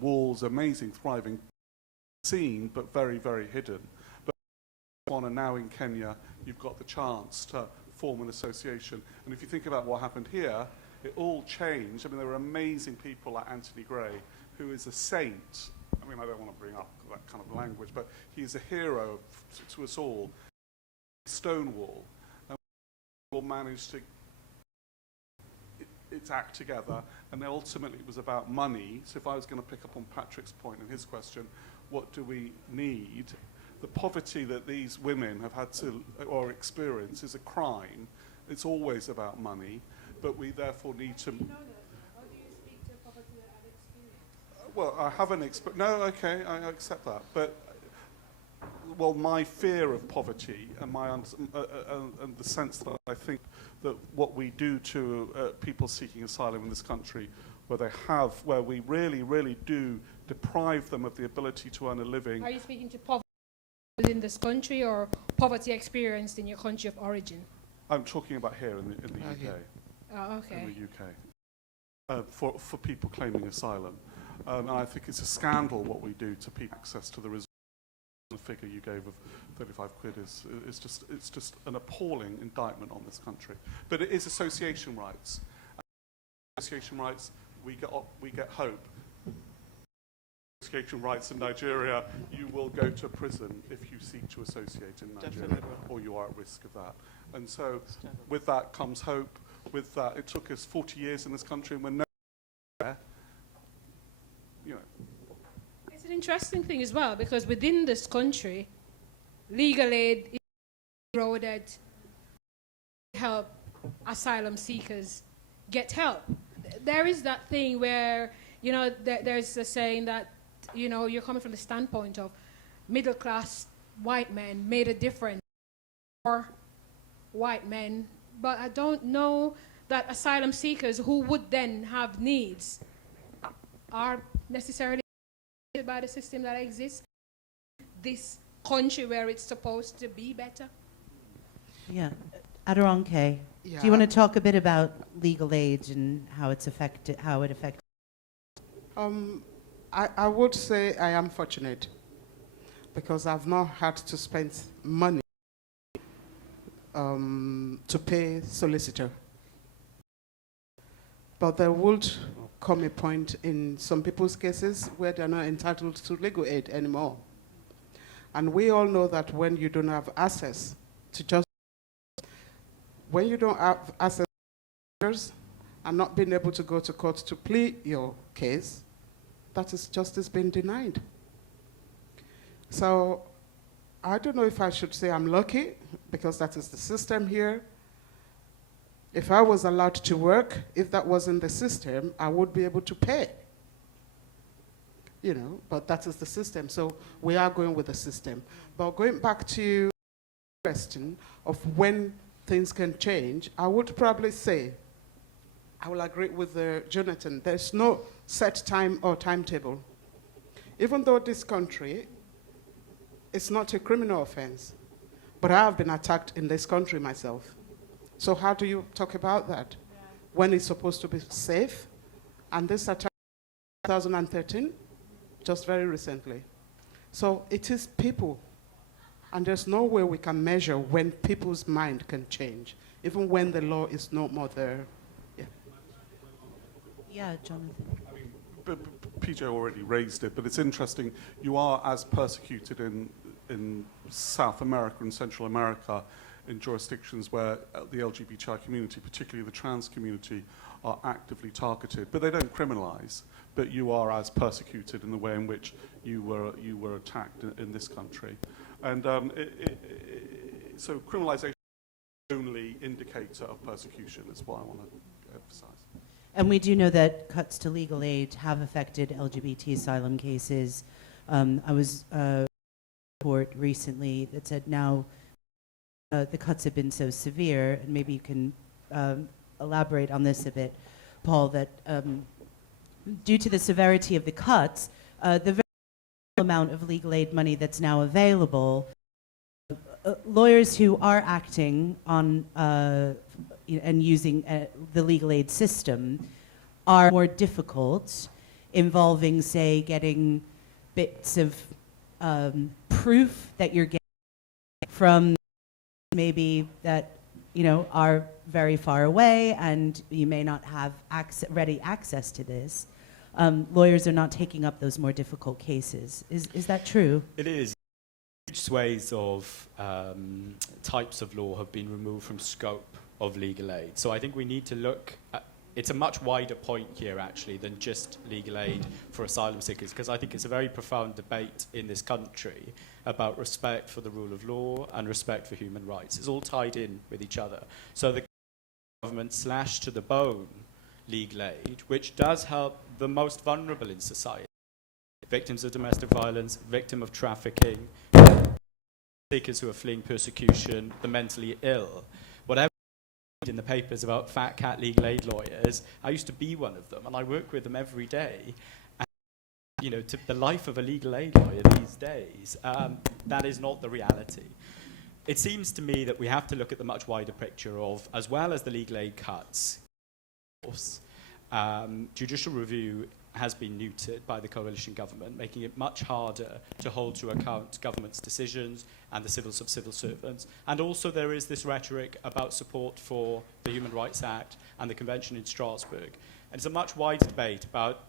walls, amazing, thriving scene, but very, very hidden. But now in Kenya, you've got the chance to form an association. And if you think about what happened here, it all changed. I mean, there were amazing people like Anthony Gray, who is a saint. I mean, I don't want to bring up that kind of language, but he's a hero to us all. Stonewall, and we all managed to its act together, and ultimately it was about money. So if I was going to pick up on Patrick's point and his question, what do we need? The poverty that these women have had to or experience is a crime. It's always about money, but we therefore need to. Well, I haven't experienced. No, okay, I accept that. But, well, my fear of poverty and and the sense that I think that what we do to people seeking asylum in this country, where we really, really do deprive them of the ability to earn a living. Are you speaking to poverty within this country or poverty experienced in your country of origin? I'm talking about here in the UK. Oh, okay. In the UK, for people claiming asylum. And I think it's a scandal what we do to people access to the resources. The figure you gave of 35 quid is just an appalling indictment on this country. But it is association rights. Association rights, we get hope. Association rights in Nigeria, you will go to prison if you seek to associate in Nigeria, Definitely. or you are at risk of that. And so, with that comes hope. With that, it took us 40 years in this country, and we're nowhere. You know. It's an interesting thing as well, because within this country, legal aid is eroded to help asylum seekers get help. There is that thing where, you know, there's a saying that, you know, you're coming from the standpoint of middle-class white men made a difference for white men, but I don't know that asylum seekers who would then have needs are necessarily by the system that exists, this country where it's supposed to be better. Yeah. Aderonke, Yeah. do you want to talk a bit about legal aid and how it affects? I would say I am fortunate because I've not had to spend money to pay solicitor. But there would come a point in some people's cases where they're not entitled to legal aid anymore. And we all know that when you don't have access to justice, when you don't have access to justice and not being able to go to court to plead your case, that is justice being denied. So I don't know if I should say I'm lucky, because that is the system here. If I was allowed to work, if that wasn't the system, I would be able to pay. You know, but that is the system. So we are going with the system. But going back to the question of when things can change, I would probably say, I will agree with Jonathan, there's no set time or timetable. Even though this country, it's not a criminal offense, but I have been attacked in this country myself. So how do you talk about that? When it's supposed to be safe? And this attack in 2013, just very recently. So it is people. And there's no way we can measure when people's mind can change, even when the law is no more there. Yeah, Yeah, Jonathan. I mean, PJ already raised it, but it's interesting. You are as persecuted in South America and Central America in jurisdictions where the LGBTI community, particularly the trans community, are actively targeted. But they don't criminalize, but you are as persecuted in the way in which you were attacked in this country. And so criminalization is the only indicator of persecution, is what I want to emphasize. And we do know that cuts to legal aid have affected LGBT asylum cases. I was a report recently that said now the cuts have been so severe, and maybe you can elaborate on this a bit, Paul, that due to the severity of the cuts, the very amount of legal aid money that's now available, lawyers who are acting on and using the legal aid system are more difficult, involving, say, getting bits of proof that you're getting from maybe that are very far away, and you may not have ready access to this. Lawyers are not taking up those more difficult cases. Is that true? It is. Huge swathes of types of law have been removed from scope of legal aid. So I think we need to look at, it's a much wider point here actually than just legal aid for asylum seekers, because I think it's a very profound debate in this country about respect for the rule of law and respect for human rights. It's all tied in with each other. So the government slashed to the bone legal aid, which does help the most vulnerable in society. Victims of domestic violence, victim of trafficking, seekers who are fleeing persecution, the mentally ill. Whatever in the papers about fat cat legal aid lawyers, I used to be one of them, and I work with them every day. And, to the life of a legal aid lawyer these days, that is not the reality. It seems to me that we have to look at the much wider picture of, as well as the legal aid cuts, of course, judicial review has been neutered by the coalition government, making it much harder to hold to account government's decisions and the civils of civil servants. And also there is this rhetoric about support for the Human Rights Act and the Convention in Strasbourg. And it's a much wider debate about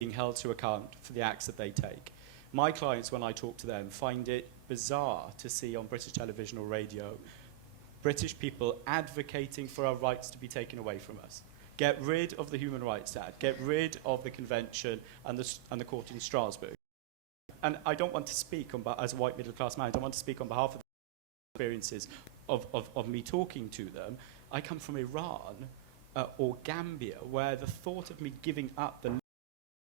being held to account for the acts that they take. My clients, when I talk to them, find it bizarre to see on British television or radio British people advocating for our rights to be taken away from us. Get rid of the Human Rights Act, get rid of the Convention and the court in Strasbourg. And I don't want to speak as a white middle-class man, I don't want to speak on behalf of the experiences of me talking to them. I come from Iran or Gambia, where the thought of me giving up the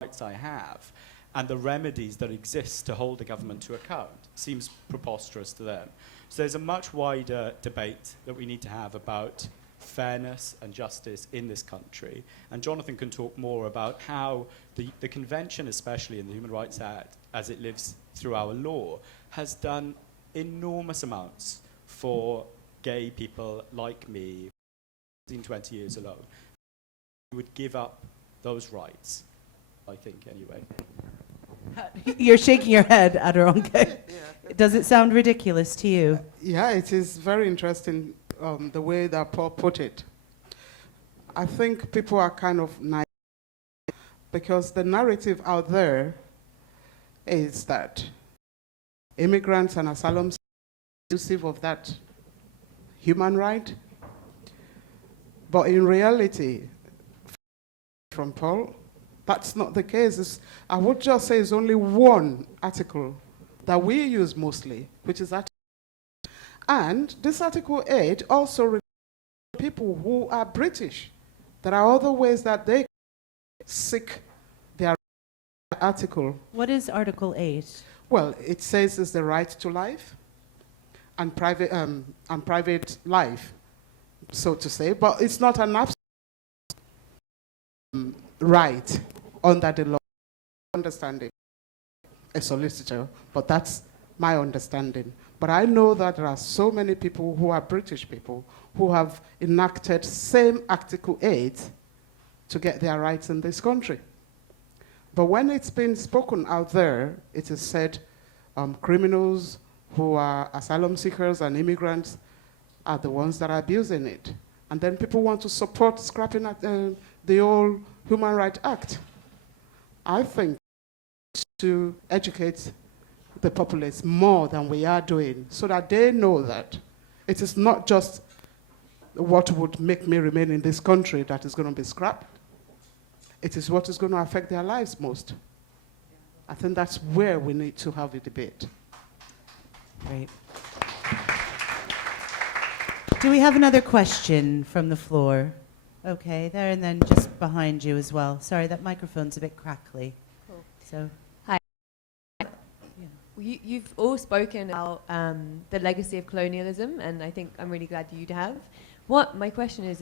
rights I have and the remedies that exist to hold the government to account seems preposterous to them. So there's a much wider debate that we need to have about fairness and justice in this country. And Jonathan can talk more about how the Convention, especially in the Human Rights Act, as it lives through our law, has done enormous amounts for gay people like me, 20 years alone. We would give up those rights, I think, anyway. You're shaking your head, Aderonke. Yeah. Does it sound ridiculous to you? Yeah, it is very interesting the way that Paul put it. I think people are kind of naive because the narrative out there is that immigrants and asylum seekers are inclusive of that human right. But in reality, from Paul, that's not the case. I would just say it's only one article that we use mostly, which is Article 8. And this Article 8 also refers to people who are British. There are other ways that they seek their article. What is Article 8? Well, it says it's the right to life and private life, so to say, but it's not an absolute right under the law. Understanding a solicitor, but that's my understanding. But I know that there are so many people who are British people who have enacted same Article 8 to get their rights in this country. But when it's been spoken out there, it is said criminals who are asylum seekers and immigrants are the ones that are abusing it. And then people want to support scrapping at the old Human Rights Act. I think to educate the populace more than we are doing so that they know that it is not just what would make me remain in this country that is going to be scrapped. It is what is going to affect their lives most. I think that's where we need to have a debate. Great. Do we have another question from the floor? Okay, there, and then just behind you as well. Sorry, that microphone's a bit crackly. Cool. So, Hi. You've all spoken about the legacy of colonialism, and I think I'm really glad you have. What my question is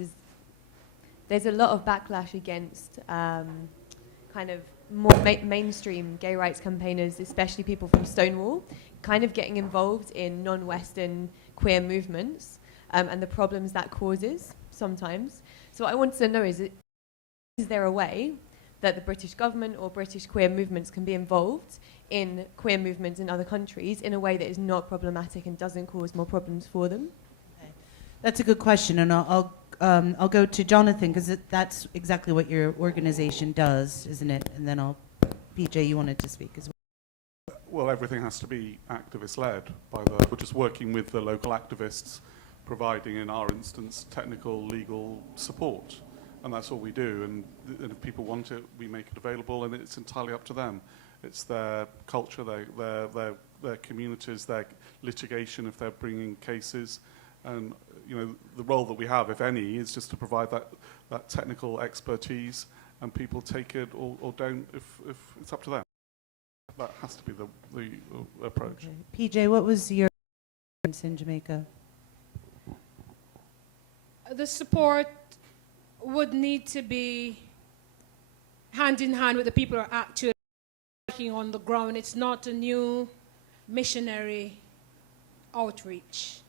there's a lot of backlash against kind of more mainstream gay rights campaigners, especially people from Stonewall, kind of getting involved in non-Western queer movements and the problems that causes sometimes. So what I wanted to know is there a way that the British government or British queer movements can be involved in queer movements in other countries in a way that is not problematic and doesn't cause more problems for them? okay. That's a good question, and I'll go to Jonathan, because that's exactly what your organization does, isn't it? And then PJ, you wanted to speak as well. Well, everything has to be activist-led. We're just working with the local activists, providing, in our instance, technical, legal support. And that's all we do. And if people want it, we make it available, and it's entirely up to them. It's their culture, their communities, their litigation if they're bringing cases. And you know, the role that we have, if any, is just to provide that technical expertise, and people take it or don't if it's up to them. That has to be the approach. Okay. PJ, what was your experience in Jamaica? The support would need to be hand in hand with the people who are actually working on the ground. It's not a new missionary outreach.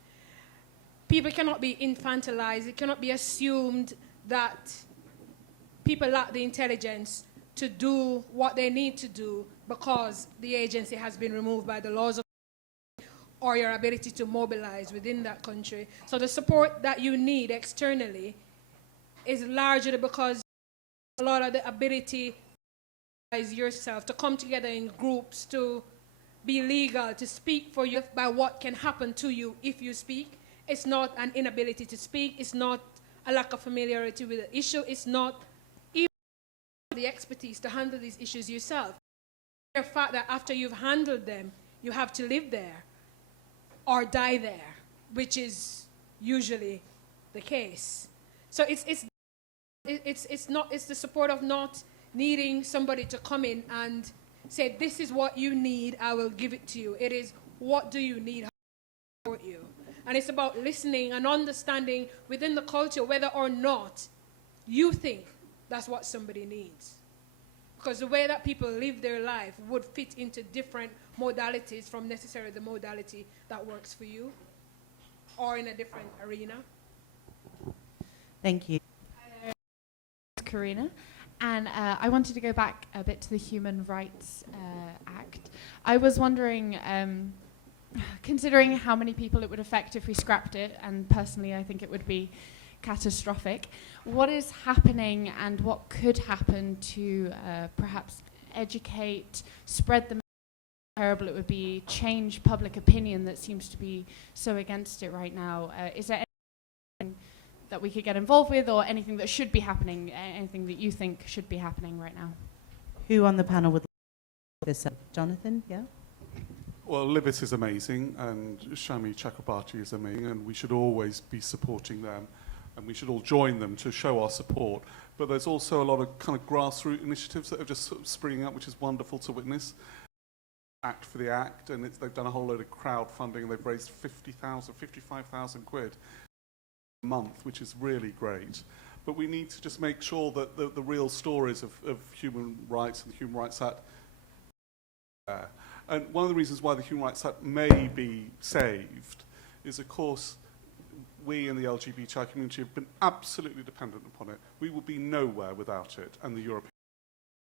People cannot be infantilized. It cannot be assumed that people lack the intelligence to do what they need to do because the agency has been removed by the laws of or your ability to mobilize within that country. So the support that you need externally is largely because a lot of the ability is yourself to come together in groups, to be legal, to speak for you by what can happen to you if you speak. It's not an inability to speak. It's not a lack of familiarity with the issue. It's not even the expertise to handle these issues yourself. The fact that after you've handled them, you have to live there or die there, which is usually the case. So it's the support of not needing somebody to come in and say, this is what you need, I will give it to you. It is, what do you need, how can I support you? And it's about listening and understanding within the culture whether or not you think that's what somebody needs. Because the way that people live their life would fit into different modalities from necessarily the modality that works for you or in a different arena. Thank you. Karina, and I wanted to go back a bit to the Human Rights Act. I was wondering, considering how many people it would affect if we scrapped it, and personally I think it would be catastrophic, what is happening and what could happen to perhaps educate, spread the message how terrible it would be, change public opinion that seems to be so against it right now? Is there anything that we could get involved with, or anything that should be happening, anything that you think should be happening right now? Who on the panel would like this up? Jonathan, yeah? Well, Libis is amazing, and Shami Chakrabarti is amazing, and we should always be supporting them, and we should all join them to show our support. But there's also a lot of kind of grassroots initiatives that are just sort of springing up, which is wonderful to witness. Act for the Act, and they've done a whole load of crowdfunding, and they've raised 55,000 quid a month, which is really great. But we need to just make sure that the real stories of human rights and the Human Rights Act are there. And one of the reasons why the Human Rights Act may be saved is, of course, we in the LGBTI community have been absolutely dependent upon it. We would be nowhere without it and the European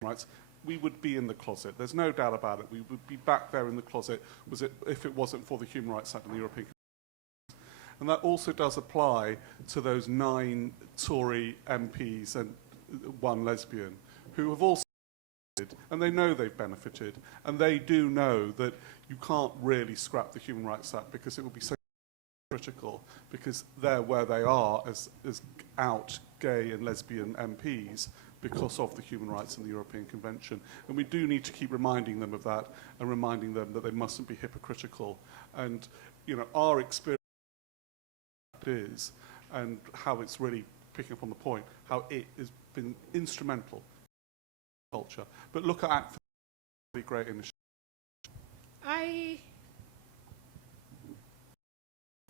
rights. We would be in the closet. There's no doubt about it. We would be back there in the closet if it wasn't for the Human Rights Act and the European Community. And that also does apply to those 9 Tory MPs and 1 lesbian who have also and they know they've benefited, and they do know that you can't really scrap the Human Rights Act because it will be so critical, because they're where they are as out gay and lesbian MPs because of the human rights in the European Convention. And we do need to keep reminding them of that and reminding them that they mustn't be hypocritical. And, you know, our experience is, and how it's really picking up on the point, how it has been instrumental in culture. But look at ACT, really great initiative. I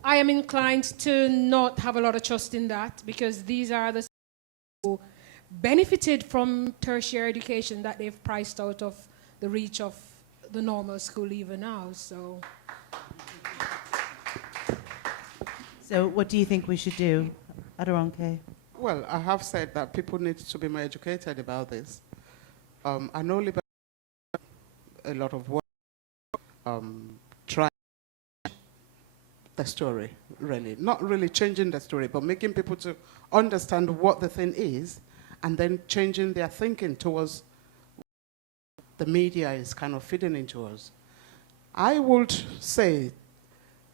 am inclined to not have a lot of trust in that, because these are the who benefited from tertiary education that they've priced out of the reach of the normal school even now. So what do you think we should do, Aderonke? Well, I have said that people need to be more educated about this. I know Liberal a lot of work trying the story, really. Not really changing the story, but making people to understand what the thing is, and then changing their thinking towards the media is kind of feeding into us. I would say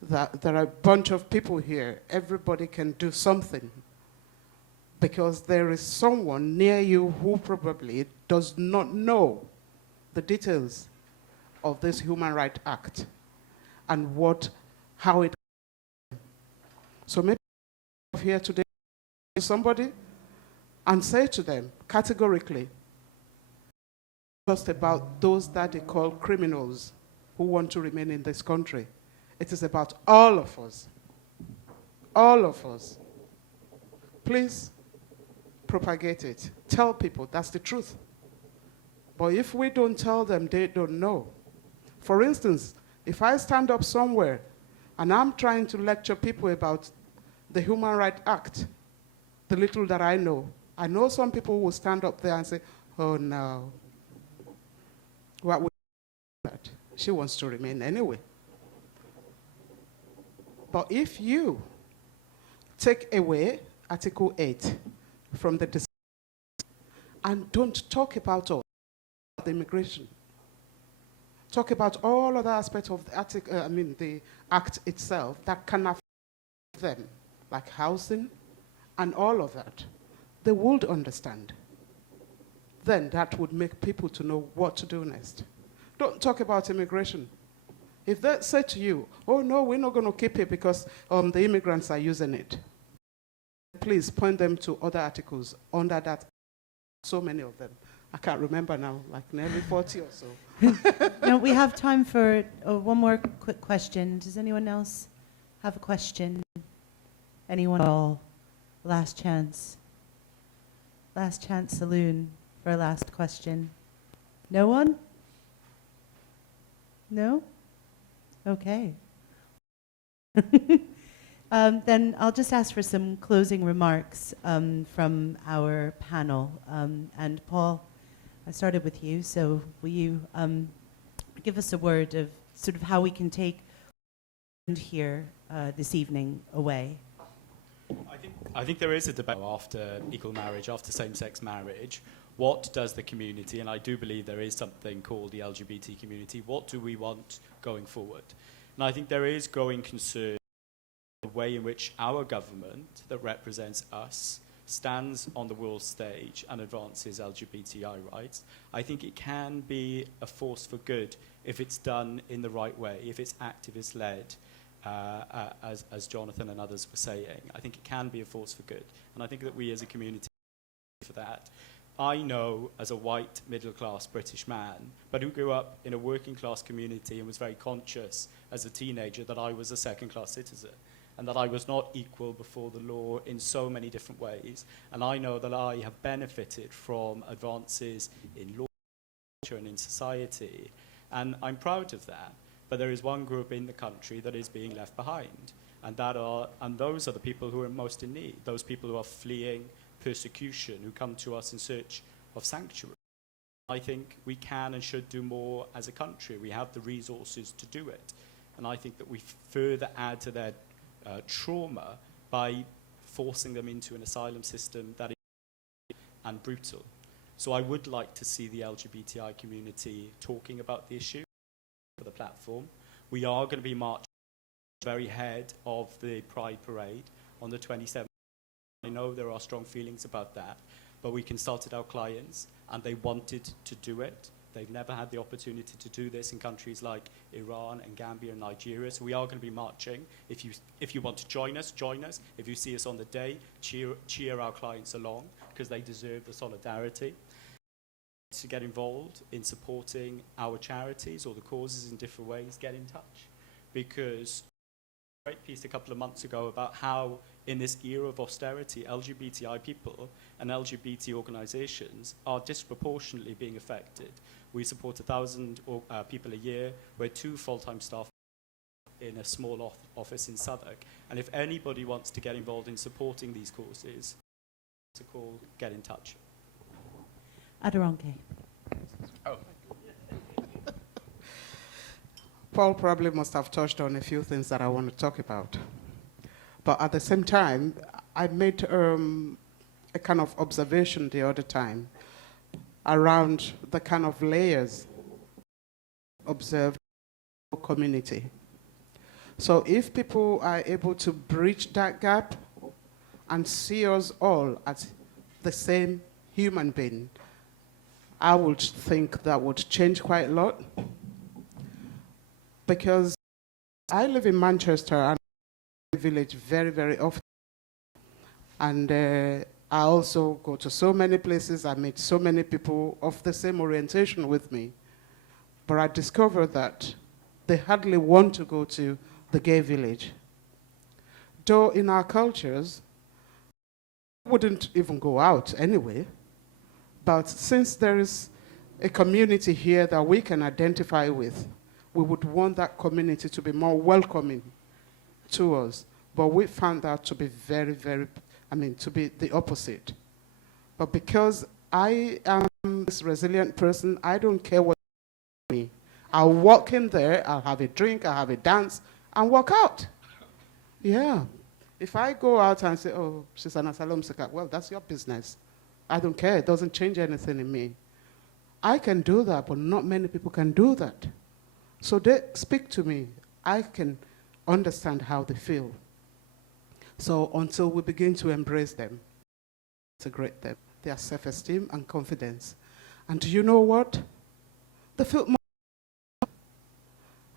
that there are a bunch of people here, everybody can do something, because there is someone near you who probably does not know the details of this Human Rights Act and how it. So maybe here today somebody and say to them categorically, just about those that they call criminals who want to remain in this country. It is about all of us. All of us. Please propagate it. Tell people that's the truth. But if we don't tell them, they don't know. For instance, if I stand up somewhere and I'm trying to lecture people about the Human Rights Act, the little that I know some people will stand up there and say, oh no, what would that? She wants to remain anyway. But if you take away Article 8 from the decision and don't talk about all the immigration, talk about all other aspects of the article, the act itself that can affect them, like housing and all of that, they would understand. Then that would make people to know what to do next. Don't talk about immigration. If they say to you, oh no, we're not going to keep it because the immigrants are using it, please point them to other articles under that. So many of them. I can't remember now, like nearly 40 or so. No, we have time for one more quick question. Does anyone else have a question? Anyone at all? Last chance. Last chance saloon for a last question. No one? No? Okay. Then I'll just ask for some closing remarks from our panel. And Paul, I started with you, so will you give us a word of sort of how we can take here this evening away? I think there is a debate after equal marriage, after same-sex marriage. What does the community, and I do believe there is something called the LGBT community, what do we want going forward? And I think there is growing concern the way in which our government that represents us stands on the world stage and advances LGBTI rights. I think it can be a force for good if it's done in the right way, if it's activist-led, as Jonathan and others were saying. I think it can be a force for good. And I think that we as a community for that. I know as a white middle-class British man, but who grew up in a working-class community and was very conscious as a teenager that I was a second-class citizen and that I was not equal before the law in so many different ways. And I know that I have benefited from advances in law and in society, and I'm proud of that. But there is one group in the country that is being left behind, and those are the people who are most in need, those people who are fleeing persecution, who come to us in search of sanctuary. I think we can and should do more as a country. We have the resources to do it. And I think that we further add to their trauma by forcing them into an asylum system that is and brutal. So I would like to see the LGBTI community talking about the issue for the platform. We are going to be marching very head of the Pride Parade on the 27th. I know there are strong feelings about that, but we consulted our clients and they wanted to do it. They've never had the opportunity to do this in countries like Iran and Gambia and Nigeria. So we are going to be marching. If you want to join us, join us. If you see us on the day, cheer our clients along because they deserve the solidarity. To get involved in supporting our charities or the causes in different ways, get in touch. Because a great piece a couple of months ago about how in this era of austerity, LGBTI people and LGBT organizations are disproportionately being affected. We support 1,000 people a year. We're 2 full-time staff in a small office in Southwark. And if anybody wants to get involved in supporting these causes, to call, get in touch. Aderonke. Oh. Paul probably must have touched on a few things that I want to talk about. But at the same time, I made a kind of observation the other time around the kind of layers observed in the community. So if people are able to bridge that gap and see us all as the same human being, I would think that would change quite a lot. Because I live in Manchester and village very, very often. And I also go to so many places. I meet so many people of the same orientation with me. But I discovered that they hardly want to go to the gay village. Though in our cultures, we wouldn't even go out anyway. But since there is a community here that we can identify with, we would want that community to be more welcoming to us. But we found that to be very, very, to be the opposite. But because I am this resilient person, I don't care what me. I'll walk in there, I'll have a drink, I'll have a dance, and walk out. Yeah. If I go out and say, oh, she's an asylum seeker, well, that's your business. I don't care. It doesn't change anything in me. I can do that, but not many people can do that. So they speak to me. I can understand how they feel. So until we begin to embrace them, integrate them, their self-esteem and confidence. And do you know what? They feel more.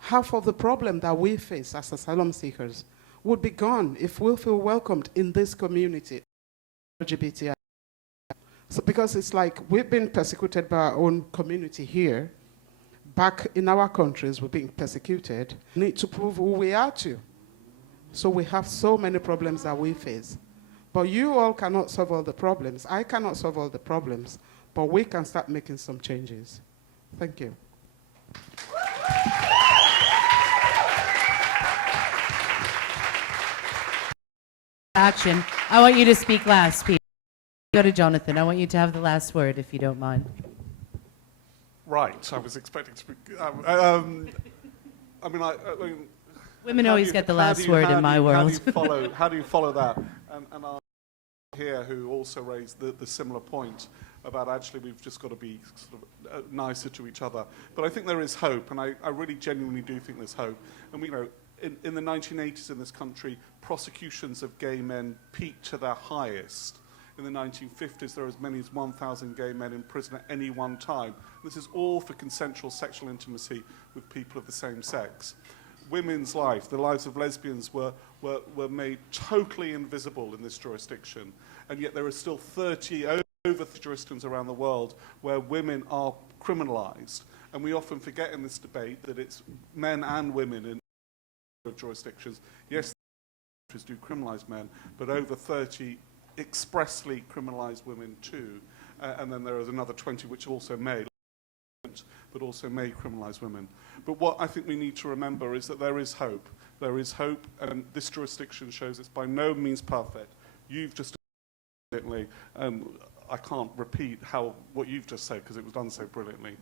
Half of the problem that we face as asylum seekers would be gone if we feel welcomed in this community, LGBTI. So because it's like we've been persecuted by our own community here. Back in our countries, we're being persecuted. We need to prove who we are to. So we have so many problems that we face. But you all cannot solve all the problems. I cannot solve all the problems. But we can start making some changes. Thank you. Action. I want you to speak last, Pete. Go to Jonathan. I want you to have the last word, if you don't mind. Right, I was expecting to be. Women always get the last word in my world. How do you follow that? And I here who also raised the similar point about actually we've just got to be sort of nicer to each other. But I think there is hope, and I really genuinely do think there's hope. And in the 1980s in this country, prosecutions of gay men peaked to their highest. In the 1950s, there were as many as 1,000 gay men in prison at any one time. This is all for consensual sexual intimacy with people of the same sex. Women's life, the lives of lesbians were made totally invisible in this jurisdiction. And yet there are still over jurisdictions around the world where women are criminalized. And we often forget in this debate that it's men and women in jurisdictions. Yes, countries do criminalize men, but over 30 expressly criminalize women too. And then there is another 20 which also may, but also may criminalize women. But what I think we need to remember is that there is hope. There is hope, and this jurisdiction shows it's by no means perfect. You've just brilliantly, I can't repeat what you've just said because it was done so brilliantly,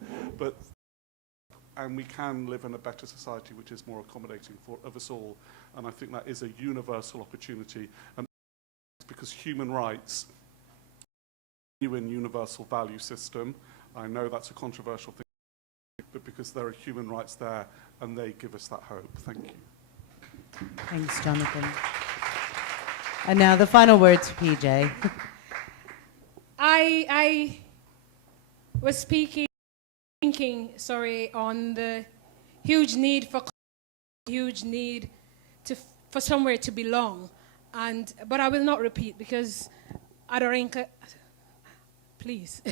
and we can live in a better society which is more accommodating of us all. And I think that is a universal opportunity. And because human rights genuine universal value system. I know that's a controversial thing, but because there are human rights there and they give us that hope. Thank you. Thanks, Jonathan. And now the final word to PJ. I was thinking, on the huge need for somewhere to belong, but I will not repeat because Aderonke, please,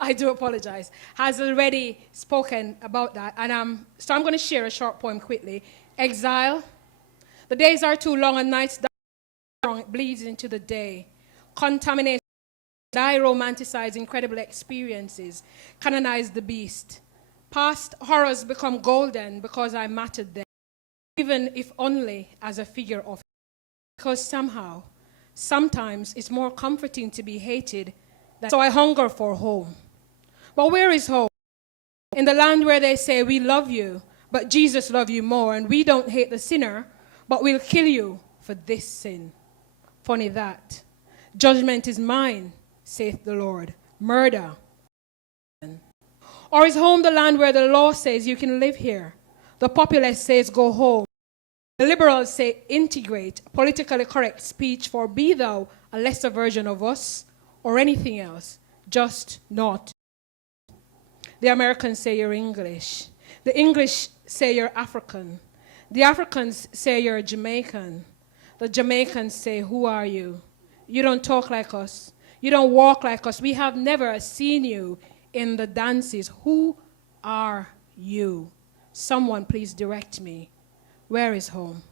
I do apologize, has already spoken about that, and so I'm going to share a short poem quickly. Exile. The days are too long and nights long, it bleeds into the day. Contamination. I romanticize incredible experiences, canonize the beast. Past horrors become golden because I mattered them, even if only as a figure of. Because somehow, sometimes it's more comforting to be hated. So I hunger for home. But where is home? In the land where they say we love you, but Jesus loves you more, and we don't hate the sinner, but we'll kill you for this sin. Funny that. Judgment is mine, saith the Lord. Murder. Or is home the land where the law says you can live here? The populace says go home. The liberals say integrate, politically correct speech for be thou a lesser version of us or anything else, just not. The Americans say you're English. The English say you're African. The Africans say you're Jamaican. The Jamaicans say, who are you? You don't talk like us. You don't walk like us. We have never seen you in the dances. Who are you? Someone please direct me. Where is home?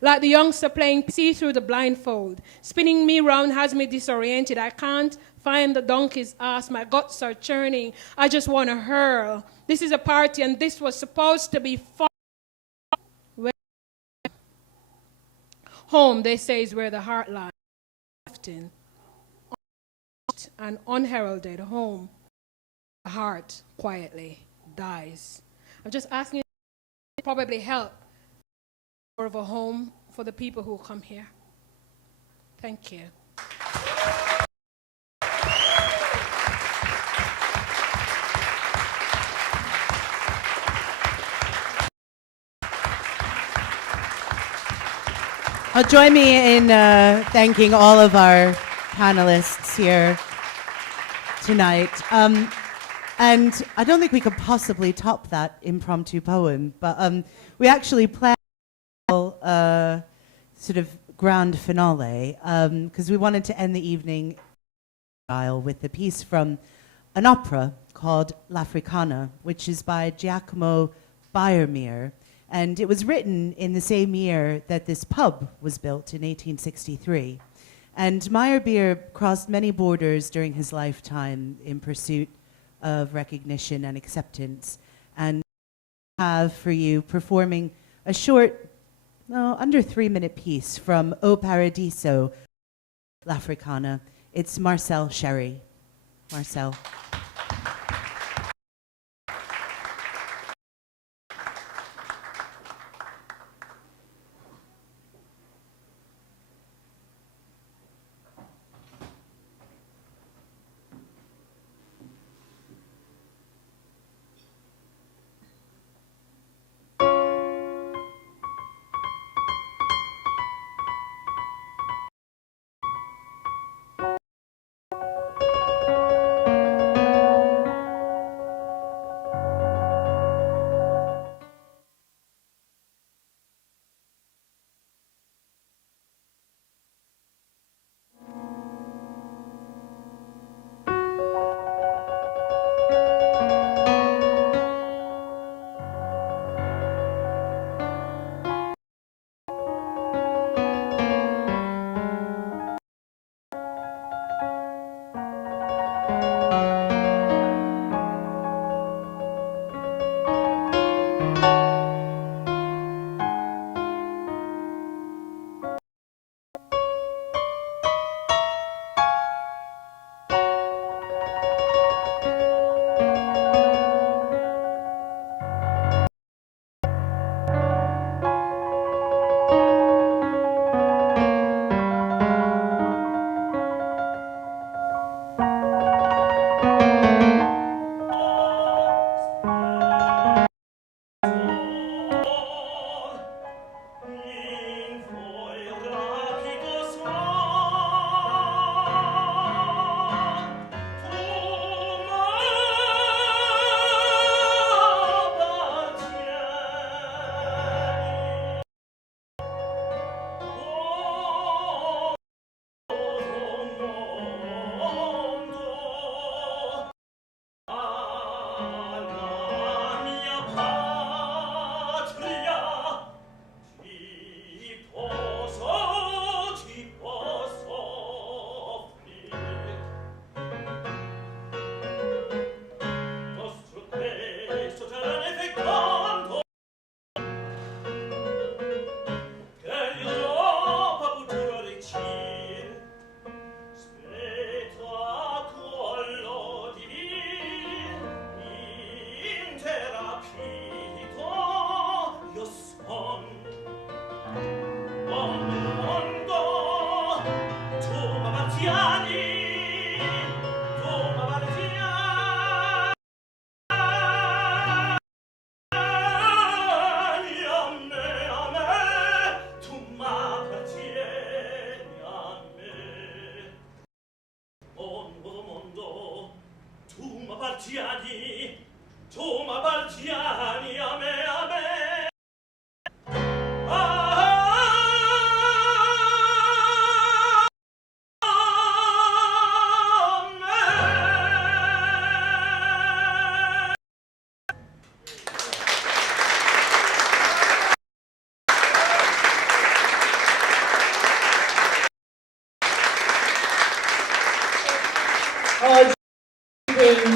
Like the youngster playing see through the blindfold. Spinning me round has me disoriented. I can't find the donkey's ass. My guts are churning. I just want to hurl. This is a party and this was supposed to be fun. Home, they say, is where the heart lies. Often, and unheralded home, the heart quietly dies. I'm just asking you to probably help more of a home for the people who come here. Thank you. Join me in thanking all of our panelists here tonight. And I don't think we could possibly top that impromptu poem, but we actually planned a sort of grand finale because we wanted to end the evening with a piece from an opera called Fricano, which is by Giacomo Bayermeier. And it was written in the same year that this pub was built in 1863. And Meyerbeer crossed many borders during his lifetime in pursuit of recognition and acceptance. And I have for you performing a short, under 3-minute piece from O Paradiso, L'Africana. It's Marcel Sherry. Marcel.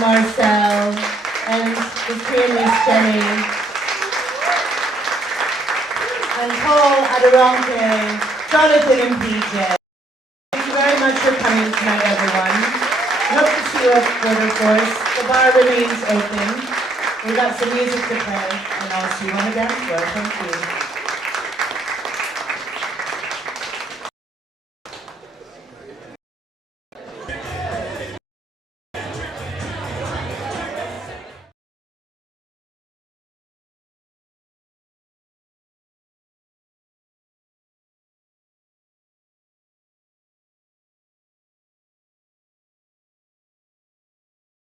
Marcel, and his peer Miss Jenny, and Paul, Aderonke, Jonathan, and PJ. Thank you very much for coming tonight, everyone. I hope to see you at Further Force. The bar remains open. We've got some music to play, and I'll see you on the dance floor. Thank you.